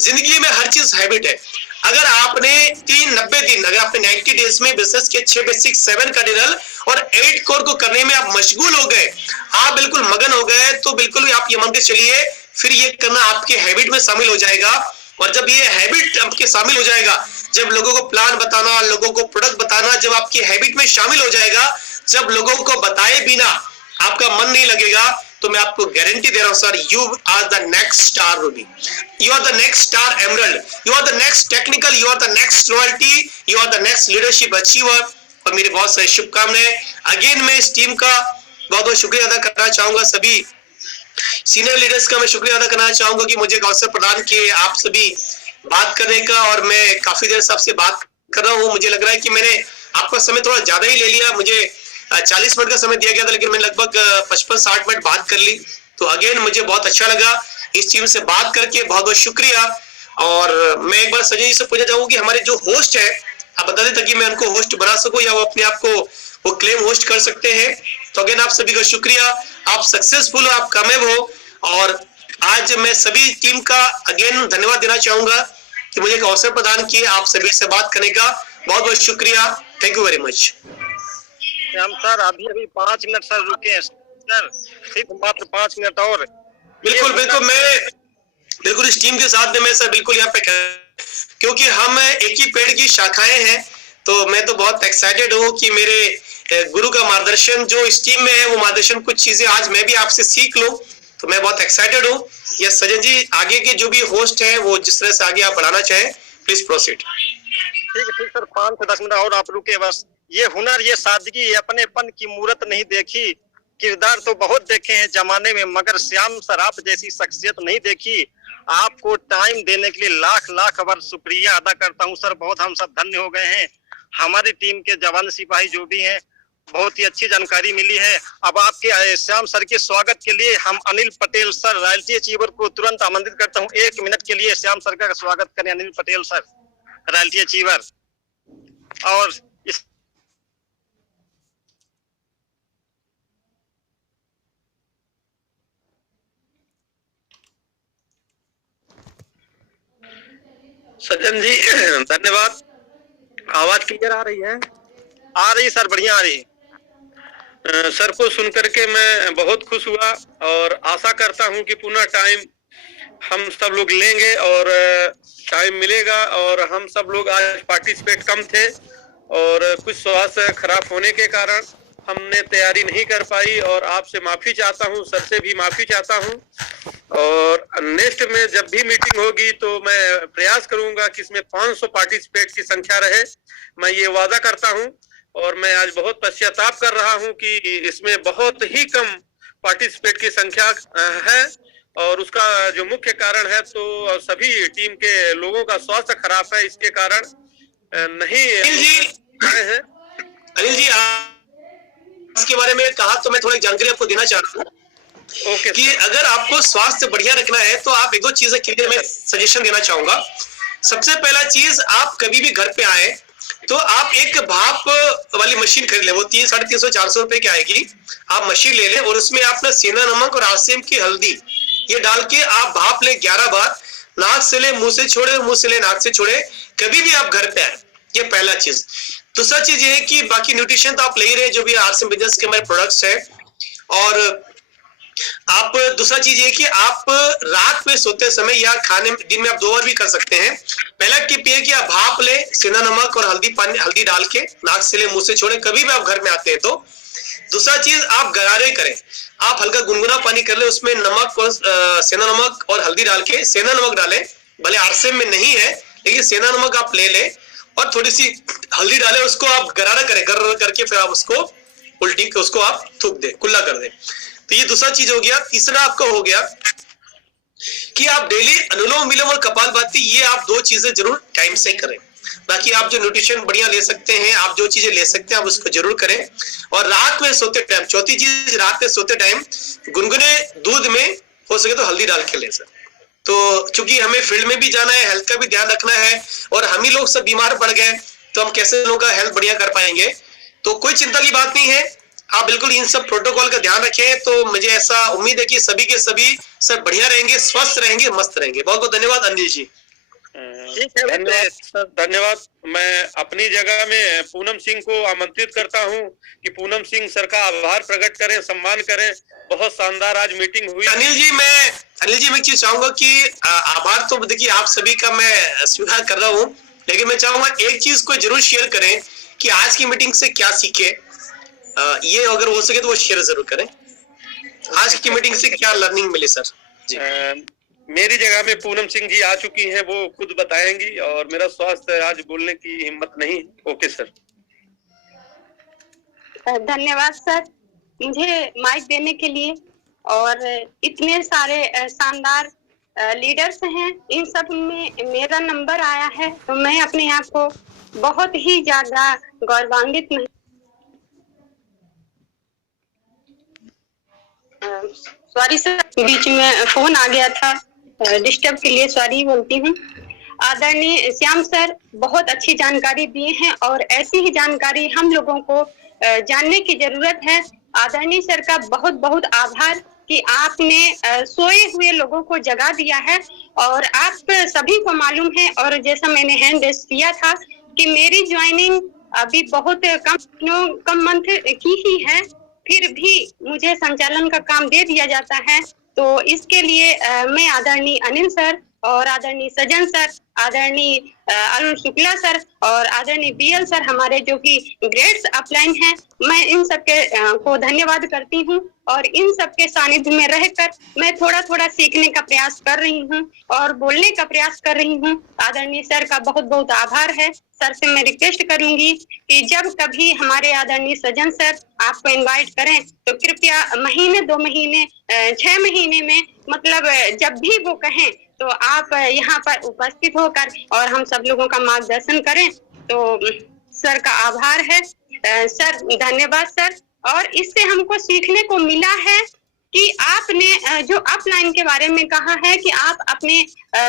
जिंदगी में हर चीज हैबिट है। अगर आपने 90 दिन, अगर आपने 90 डेज में बिजनेस के 6 बेसिक, 7 कार्डिनल और 8 कोर को करने में आप मशगूल हो गए, आप बिल्कुल मगन हो गए, तो बिल्कुल आप ये मान के चलिए फिर ये करना आपके हैबिट में शामिल हो जाएगा। और जब ये हैबिट आपके शामिल हो जाएगा, जब लोगों को प्लान बताना, लोगों को प्रोडक्ट बताना जब आपकी हैबिट में शामिल हो जाएगा, जब लोगों को बताए बिना आपका मन नहीं लगेगा, तो मैं आपको गारंटी दे रहा हूं sir, you are the next star ruby, you are the next star emerald, you are the next technical, you are the next royalty, you are the next leadership achiever. और मेरी बहुत सारी शुभकामनाएं। अगेन मैं इस टीम का बहुत बहुत शुक्रिया अदा करना चाहूंगा, सभी सीनियर लीडर्स का मैं शुक्रिया अदा करना चाहूंगा कि मुझे अवसर प्रदान किए आप सभी बात करने का। और मैं काफी देर से आपसे बात कर रहा हूँ, मुझे लग रहा है कि मैंने आपका समय थोड़ा ज्यादा ही ले लिया। मुझे 40 मिनट का समय दिया गया था, लेकिन मैंने लगभग 55-60 मिनट बात कर ली। तो अगेन मुझे बहुत अच्छा लगा इस टीम से बात करके, बहुत बहुत शुक्रिया। और मैं एक बार संजय जी से पूछना चाहूंगा कि हमारे जो होस्ट है, आप बता दें ताकि मैं उनको होस्ट बना सकूं, या वो अपने आप को वो क्लेम होस्ट कर सकते हैं। तो अगेन आप सभी का शुक्रिया, आप सक्सेसफुल हो, आप कामयाब हो। और आज मैं सभी टीम का अगेन धन्यवाद देना चाहूंगा कि मुझे एक अवसर प्रदान किए आप सभी से बात करने का। बहुत बहुत शुक्रिया, थैंक यू वेरी मच। हम सर अभी 5 मिनट सर रुके सर, सिर्फ मात्र 5 मिनट और। बिल्कुल बिल्कुल, मैं बिल्कुल इस टीम के साथ में मैं सर बिल्कुल यहाँ पे, क्योंकि हम एक ही पेड़ की शाखाएं हैं। तो मैं तो बहुत एक्साइटेड हूँ कि मेरे गुरु का मार्गदर्शन जो इस टीम में है, वो मार्गदर्शन कुछ चीजें आज मैं भी आपसे सीख लूं, तो मैं बहुत एक्साइटेड हूँ। यस सजन जी, आगे के जो भी होस्ट हैं वो जिस तरह से आगे आप बढ़ाना चाहें, प्लीज प्रोसीड। ठीक सर, 5 से 10 मिनट और आप रुके बस। ये हुनर, ये सादगी, ये अपनेपन की मूरत नहीं देखी, किरदार तो बहुत देखे हैं जमाने में, मगर श्याम सर आप जैसी शख्सियत नहीं देखी। आपको टाइम देने के लिए लाख लाख बार शुक्रिया अदा करता हूं सर, बहुत हम सब धन्य हो गए हैं। हमारी टीम के जवान सिपाही जो भी हैं, बहुत ही अच्छी जानकारी मिली है। अब आपके श्याम सर के स्वागत के लिए हम Anil Patel sir, royalty achiever को तुरंत आमंत्रित करता हूं। 1 मिनट के लिए श्याम सर का स्वागत करें, Anil Patel sir, royalty achiever. और इस सज्जन जी धन्यवाद। आवाज क्लियर आ रही है? आ रही सर, बढ़िया आ रही। सर को सुनकर के मैं बहुत खुश हुआ और आशा करता हूं कि पुनः टाइम हम सब लोग लेंगे और टाइम मिलेगा। और हम सब लोग आज पार्टिसिपेट कम थे और कुछ स्वास्थ्य खराब होने के कारण हमने तैयारी नहीं कर पाई, और आपसे माफी चाहता हूं, सर से भी माफी चाहता हूं। और नेक्स्ट में जब भी मीटिंग होगी तो मैं प्रयास करूंगा कि इसमें 500 पार्टिसिपेट की संख्या रहे, मैं ये वादा करता हूं। और मैं आज बहुत पश्चाताप कर रहा हूं कि इसमें बहुत ही कम पार्टिसिपेट की संख्या है, और उसका जो मुख्य कारण है तो सभी टीम के लोगों का स्वास्थ्य खराब है, इसके कारण नहीं आए हैं। अनिल जी, इसके बारे में कहा तो मैं थोड़ी जानकारी आपको देना चाह रहा हूँ कि अगर आपको स्वास्थ्य बढ़िया रखना है तो आप 1-2 चीजें के लिए मैं सजेशन देना चाहूंगा। सबसे पहला चीज, आप कभी भी घर पे आए तो आप एक भाप वाली मशीन खरीद लें, वो 300-350-400 रुपए की आएगी। आप मशीन ले लें और उसमें आप ना सेंधा नमक और आरसीएम की हल्दी ये डाल के आप भाप लें 11 बार, नाक से ले मुंह से छोड़े, मुंह से ले नाक से छोड़े, कभी भी आप घर पे आए। ये पहला चीज। दूसरा चीज ये है कि बाकी न्यूट्रिशन तो आप ले ही रहे, जो भी आरसीएम बिजनेस के हमारे प्रोडक्ट्स हैं। और आप दूसरा चीज ये कि आप रात में सोते समय या खाने दिन में आप 2 बार भी कर सकते हैं। पहला टिप ये कि आप भाप ले सेंधा नमक और हल्दी डाल के, नाक से ले मुंह से छोड़े, कभी भी आप घर में आते हैं तो। दूसरा चीज, आप गरारे करें, आप हल्का गुनगुना पानी कर ले, उसमें नमक और सेंधा नमक और हल्दी डाल के, सेंधा नमक डालें, भले आरसीएम में नहीं है लेकिन सेंधा नमक आप ले लें और थोड़ी सी हल्दी डालें, उसको आप गरारा करें, गरारा करके फिर आप उसको उल्टी उसको आप थूक दें, कुल्ला कर दें। तो ये दूसरा चीज हो गया। तीसरा आपका हो गया कि आप डेली अनुलोम विलोम और कपालभाति, ये आप 2 चीजें जरूर टाइम से करें। बाकी आप जो न्यूट्रिशन बढ़िया ले सकते हैं, आप जो चीजें ले सकते हैं आप उसको जरूर करें। और रात में सोते टाइम, चौथी चीज, रात में सोते टाइम गुनगुने दूध में हो सके तो हल्दी डाल के लें सर। तो चूंकि हमें फील्ड में भी जाना है, हेल्थ का भी ध्यान रखना है, और हम ही लोग सब बीमार पड़ गए तो हम कैसे लोगों का हेल्थ बढ़िया कर पाएंगे। तो कोई चिंता की बात नहीं है, आप बिल्कुल इन सब प्रोटोकॉल का ध्यान रखें। तो मुझे ऐसा उम्मीद है कि सभी के सभी सब बढ़िया रहेंगे, स्वस्थ रहेंगे, मस्त रहेंगे। बहुत बहुत धन्यवाद अनिल जी। धन्यवाद। मैं अपनी जगह में पूनम सिंह को आमंत्रित करता हूं कि पूनम सिंह सर का आभार प्रकट करें, सम्मान करें। बहुत शानदार आज मीटिंग हुई। अनिल जी मैं एक चीज चाहूंगा कि आभार तो देखिए आप सभी का मैं स्वीकार कर रहा हूँ, लेकिन मैं चाहूंगा एक चीज को जरूर शेयर करें कि आज की मीटिंग से क्या सीखे। ये अगर हो सके तो वो शेयर जरूर करें, आज की मीटिंग से क्या लर्निंग मिली सर जी। मेरी जगह में पूनम सिंह जी आ चुकी हैं, वो खुद बताएंगी, और मेरा स्वास्थ्य आज बोलने की हिम्मत नहीं। Okay sir. धन्यवाद सर मुझे माइक देने के लिए। और इतने सारे शानदार लीडर्स हैं, इन सब में मेरा नंबर आया है, तो मैं अपने आप को बहुत ही ज्यादा गौरवान्वित सॉरी सर, बीच में फोन आ गया था, डिस्टर्ब के लिए सॉरी बोलती हूँ। आदरणीय श्याम सर बहुत अच्छी जानकारी दिए हैं, और ऐसी ही जानकारी हम लोगों को जानने की जरूरत है। आदरणीय सर का बहुत बहुत आभार कि आपने सोए हुए लोगों को जगा दिया है। और आप सभी को मालूम है, और जैसा मैंने हैंड रेस किया था कि मेरी ज्वाइनिंग अभी बहुत कम मंथ की ही है, फिर भी मुझे संचालन का काम दे दिया जाता है। तो इसके लिए मैं आदरणीय अनिल सर और आदरणीय सजन सर, आदरणीय अरुण शुक्ला सर और आदरणीय बीएल सर, हमारे जो कि ग्रेड्स अपलाइन हैं, मैं इन सबके को धन्यवाद करती हूँ। और इन सबके सानिध्य में रहकर मैं थोड़ा थोड़ा सीखने का प्रयास कर रही हूँ और बोलने का प्रयास कर रही हूँ। आदरणीय सर का बहुत बहुत आभार है। सर से मैं रिक्वेस्ट करूंगी कि जब कभी हमारे आदरणीय सजन सर आपको इनवाइट करें तो कृपया महीने 2 महीने 6 महीने में, मतलब जब भी वो कहें तो आप यहाँ पर उपस्थित होकर और हम सब लोगों का मार्गदर्शन करें। तो सर का आभार है। सर धन्यवाद सर। और इससे हमको सीखने को मिला है कि आपने जो अपलाइन के बारे में कहा है कि आप अपने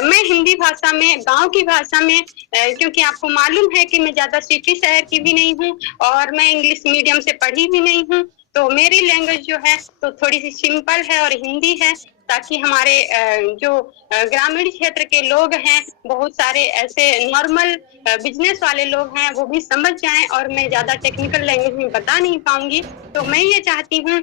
मैं हिंदी भाषा में, गांव की भाषा में, क्योंकि आपको मालूम है कि मैं ज्यादा सिटी शहर की भी नहीं हूँ और मैं इंग्लिश मीडियम से पढ़ी भी नहीं हूँ, तो मेरी लैंग्वेज जो है तो थोड़ी सी सिंपल है और हिंदी है, ताकि हमारे जो ग्रामीण क्षेत्र के लोग हैं, बहुत सारे ऐसे नॉर्मल बिजनेस वाले लोग हैं, वो भी समझ जाएं। और मैं ज्यादा टेक्निकल लैंग्वेज में बता नहीं पाऊंगी। तो मैं ये चाहती हूँ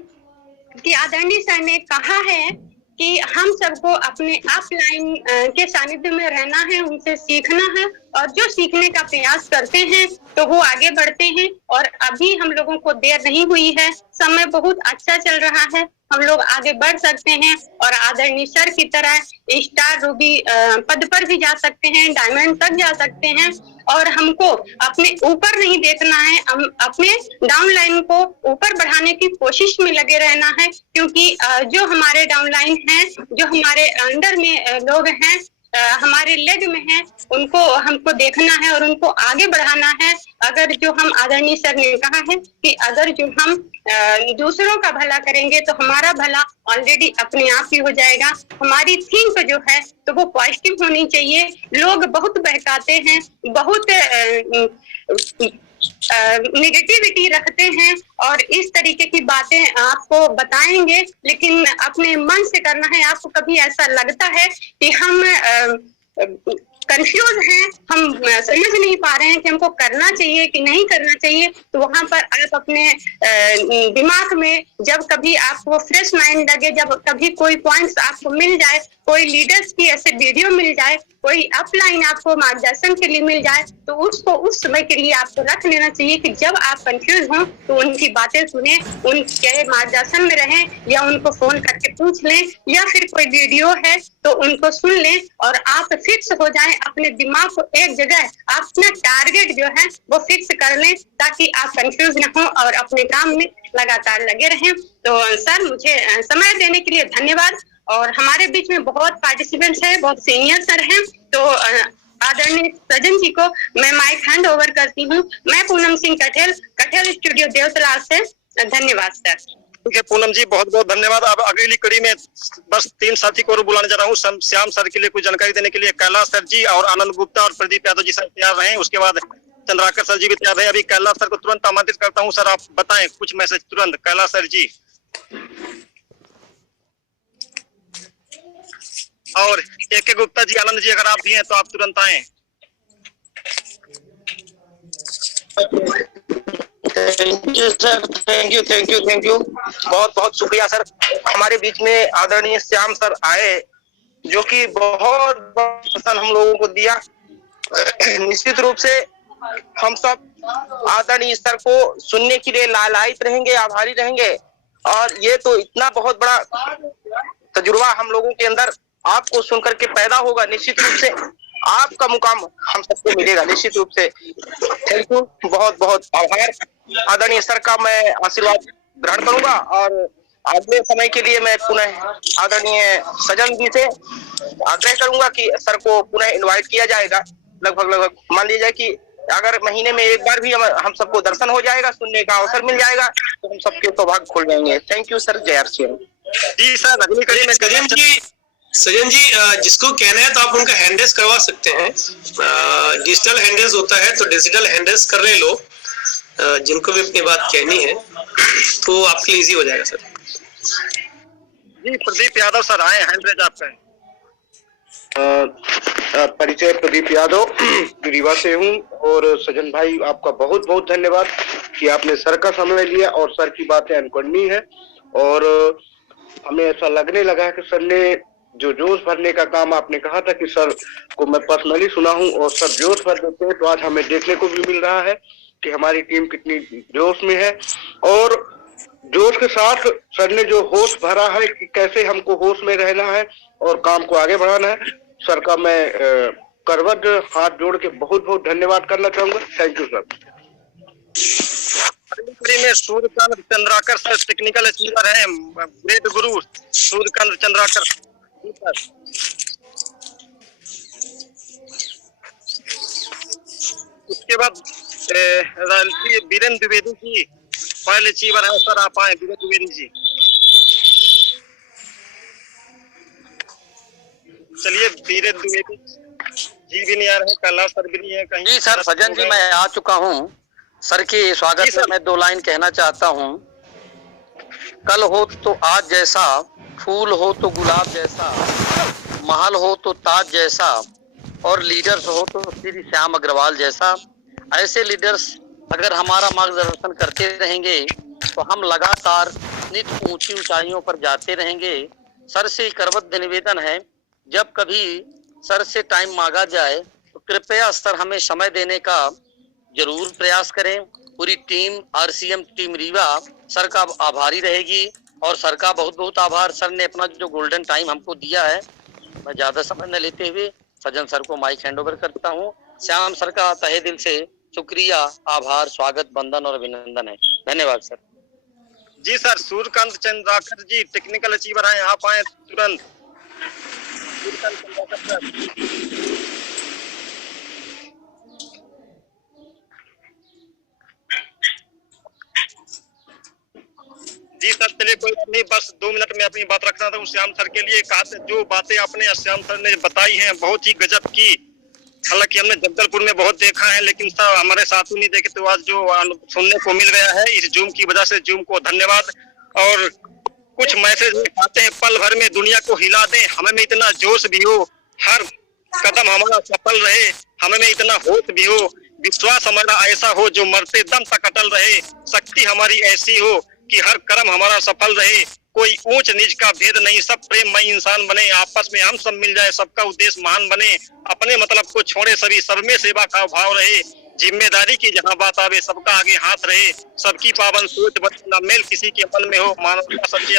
कि आदरणीय सर ने कहा है कि हम सबको अपने अपलाइन के सानिध्य में रहना है, उनसे सीखना है, और जो सीखने का प्रयास करते हैं तो वो आगे बढ़ते हैं। और अभी हम लोगों को देर नहीं हुई है, समय बहुत अच्छा चल रहा है, हम लोग आगे बढ़ सकते हैं और आदरणीय सर की तरह स्टार रूबी पद पर भी जा सकते हैं, डायमंड तक जा सकते हैं। और हमको अपने ऊपर नहीं देखना है, हम अपने डाउनलाइन को ऊपर बढ़ाने की कोशिश में लगे रहना है, क्योंकि जो हमारे डाउनलाइन हैं, जो हमारे अंडर में लोग हैं, हमारे लेग में हैं, उनको हमको देखना है और उनको आगे बढ़ाना है। अगर जो हम आदरणीय सर ने कहा है कि अगर जो हम दूसरों का भला करेंगे तो हमारा भला ऑलरेडी अपने आप ही हो जाएगा। हमारी थिंक जो है तो वो पॉजिटिव होनी चाहिए। लोग बहुत बहकाते हैं, बहुत नेगेटिविटी रखते हैं और इस तरीके की बातें आपको बताएंगे, लेकिन अपने मन से करना है। आपको कभी ऐसा लगता है कि हम कंफ्यूज हैं, हम समझ नहीं पा रहे हैं कि हमको करना चाहिए कि नहीं करना चाहिए, तो वहां पर आप अपने दिमाग में जब कभी आपको फ्रेश माइंड लगे, जब कभी कोई पॉइंट्स आपको मिल जाए, कोई लीडर्स की ऐसे वीडियो मिल जाए, कोई अपलाइन आपको मार्गदर्शन के लिए मिल जाए तो उसको उस समय के लिए आपको रख लेना चाहिए कि जब आप कंफ्यूज हो तो उनकी बातें सुने, उनके मार्गदर्शन में रहें, या उनको फोन करके पूछ लें, या फिर कोई वीडियो है तो उनको सुन लें और आप फिक्स हो जाएं। अपने दिमाग को एक जगह, अपना टारगेट जो है वो फिक्स कर लें ताकि आप कंफ्यूज न हो और अपने काम में लगातार लगे रहें। तो सर, मुझे समय देने के लिए धन्यवाद। और हमारे बीच में बहुत पार्टिसिपेंट्स हैं, बहुत सीनियर सर हैं, तो आदरणीय सजन जी को मैं माइक हैंड ओवर करती हूँ। मैं पूनम सिंह कठेल स्टूडियो देवतलाल से। धन्यवाद सर। ठीक है पूनम जी, बहुत बहुत धन्यवाद। अब अगली कड़ी में बस 3 साथी को और बुलाने जा रहा हूँ। श्याम सर के लिए कुछ जानकारी देने के लिए कैलाश सर जी और आनंद गुप्ता और प्रदीप यादव जी सर तैयार रहे। उसके बाद चंद्राकर सर जी भी तैयार रहे। अभी कैलाश सर को तुरंत आमंत्रित करता हूँ। सर, आप बताएं कुछ मैसेज तुरंत। कैलाश सर जी और के गुप्ता जी, आनंद जी, अगर आप भी हैं तो आप तुरंत आए। Thank you sir, thank you. बहुत बहुत शुक्रिया सर। हमारे बीच में आदरणीय श्याम सर आए, जो कि बहुत पसंद हम लोगों को दिया। निश्चित रूप से हम सब आदरणीय सर को सुनने के लिए लालायित रहेंगे, आभारी रहेंगे। और ये तो इतना बहुत बड़ा तजुर्बा हम लोगों के अंदर आपको सुनकर के पैदा होगा। निश्चित रूप से आपका मुकाम हम सबको मिलेगा, निश्चित रूप से। थैंक यू, बहुत बहुत आभार। आदरणीय सर का मैं आशीर्वाद ग्रहण करूंगा और अगले समय के लिए मैं पुनः आदरणीय सजन जी से आग्रह करूंगा कि सर को पुनः इनवाइट किया जाएगा। लगभग मान लीजिए कि अगर महीने में एक बार भी हम सबको दर्शन हो जाएगा, सुनने का अवसर मिल जाएगा, तो हम सबके सौभाग्य खुल जाएंगे। Thank you sir. जय श्री जी सर, अगली कड़ी में सजन जी, जिसको कहना है तो आप उनका हैंडल्स करवा सकते हैं। डिजिटल हैंडल्स होता है तो डिजिटल हैंडल्स कर ले लो, जिनको भी अपनी बात कहनी है तो आपके लिए इजी हो जाएगा सर। जी प्रदीप यादव सर आए, हैंडरेज आपका है। परिचय प्रदीप यादव रीवा से हूँ। और सजन भाई, आपका बहुत बहुत धन्यवाद कि आपने सर का समय लिया और सर की बातें अनुकरणीय है। और हमें ऐसा लगने लगा कि सर ने जो जोश भरने का काम आपने कहा था कि सर को मैं पर्सनली सुना हूँ और सर जोश भर देते हैं, तो आज हमें देखने को भी मिल रहा है कि हमारी टीम कितनी जोश में है। और जोश के साथ सर ने जो होश भरा है कि कैसे हमको होश में रहना है और काम को आगे बढ़ाना है, सर का मैं करवट हाथ जोड़ के बहुत बहुत धन्यवाद करना चाहूंगा। Thank you sir. में Suryakant Chandrakar sir technical achiever है, वेद गुरु सूर्यकांत चंद्राकर। उसके बाद वीरेंद्र द्विवेदी जी पहले अचीवर है। सर आप आए वीरेंद्र द्विवेदी जी। चलिए, वीरेंद्र द्विवेदी जी भी नहीं आ रहे, कैलाश सर भी नहीं है कहीं। जी सर, सजन जी मैं आ चुका हूँ। सर के स्वागत में मैं 2 लाइन कहना चाहता हूँ। कल हो तो आज जैसा, फूल हो तो गुलाब जैसा, महल हो तो ताज जैसा, और लीडर्स हो तो श्री श्याम अग्रवाल जैसा। ऐसे लीडर्स अगर हमारा मार्गदर्शन करते रहेंगे तो हम लगातार नित्य ऊंची ऊंचाइयों पर जाते रहेंगे। सर से करबद्ध निवेदन है, जब कभी सर से टाइम मांगा जाए तो कृपया सर हमें समय देने का जरूर प्रयास करें। पूरी team RCM team Rewa sir का आभारी रहेगी और सर का बहुत बहुत आभार। सर ने अपना जो गोल्डन टाइम हमको दिया है। मैं ज्यादा समय न लेते हुए सजन सर को माइक हैंडओवर करता हूँ। श्याम सर का तहे दिल से शुक्रिया, आभार, स्वागत, वंदन और अभिनंदन है। धन्यवाद सर। जी sir, Suryakant Chandrakar ji technical achiever हैं, आप आए तुरंत। जी सर, चलिए कोई नहीं, बस 2 मिनट में अपनी बात रखना था श्याम सर के लिए। जो बातें आपने श्याम सर ने बताई हैं बहुत ही गजब की। हालांकि हमने जगदलपुर में बहुत देखा है, लेकिन सर हमारे साथ ही नहीं देखे, तो आज जो सुनने को मिल गया है इस जूम की वजह से, जूम को धन्यवाद। और कुछ मैसेज आते हैं, पल भर में दुनिया को हिला दें, हमें में इतना जोश भी हो, हर कदम हमारा सफल रहे, हमें में इतना होश भी हो, विश्वास हमारा ऐसा हो जो मरते दम तक अटल रहे, शक्ति हमारी ऐसी हो कि हर कर्म हमारा सफल रहे, कोई ऊंच नीच का भेद नहीं, सब प्रेममय इंसान बने, आपस में हम सब मिल जाए, सबका उद्देश्य महान बने, अपने मतलब को छोड़े सभी, सब में सेवा का भाव रहे, जिम्मेदारी की जहां बात आवे सबका आगे हाथ रहे, सबकी पावन सोच बने, न मेल किसी के मन में हो, मानवता सच्चे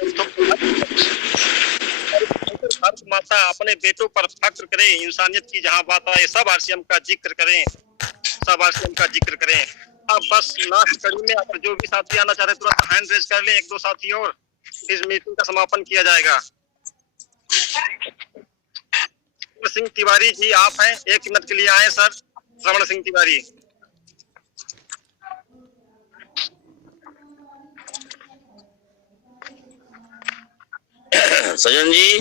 भारत माता अपने बेटों पर फक्र करे, इंसानियत की जहां बात आए सब आरसीएम का जिक्र करें, सब आरसीएम का जिक्र करें। अब बस लास्ट कड़ी में अगर जो भी साथी आना चाह रहे तुरंत हैंड रेज कर लें, एक दो साथी और, इस मीटिंग का समापन किया जाएगा। सिंह तिवारी जी आप हैं, 1 मिनट के लिए आए सर, श्रवण सिंह तिवारी। सजन जी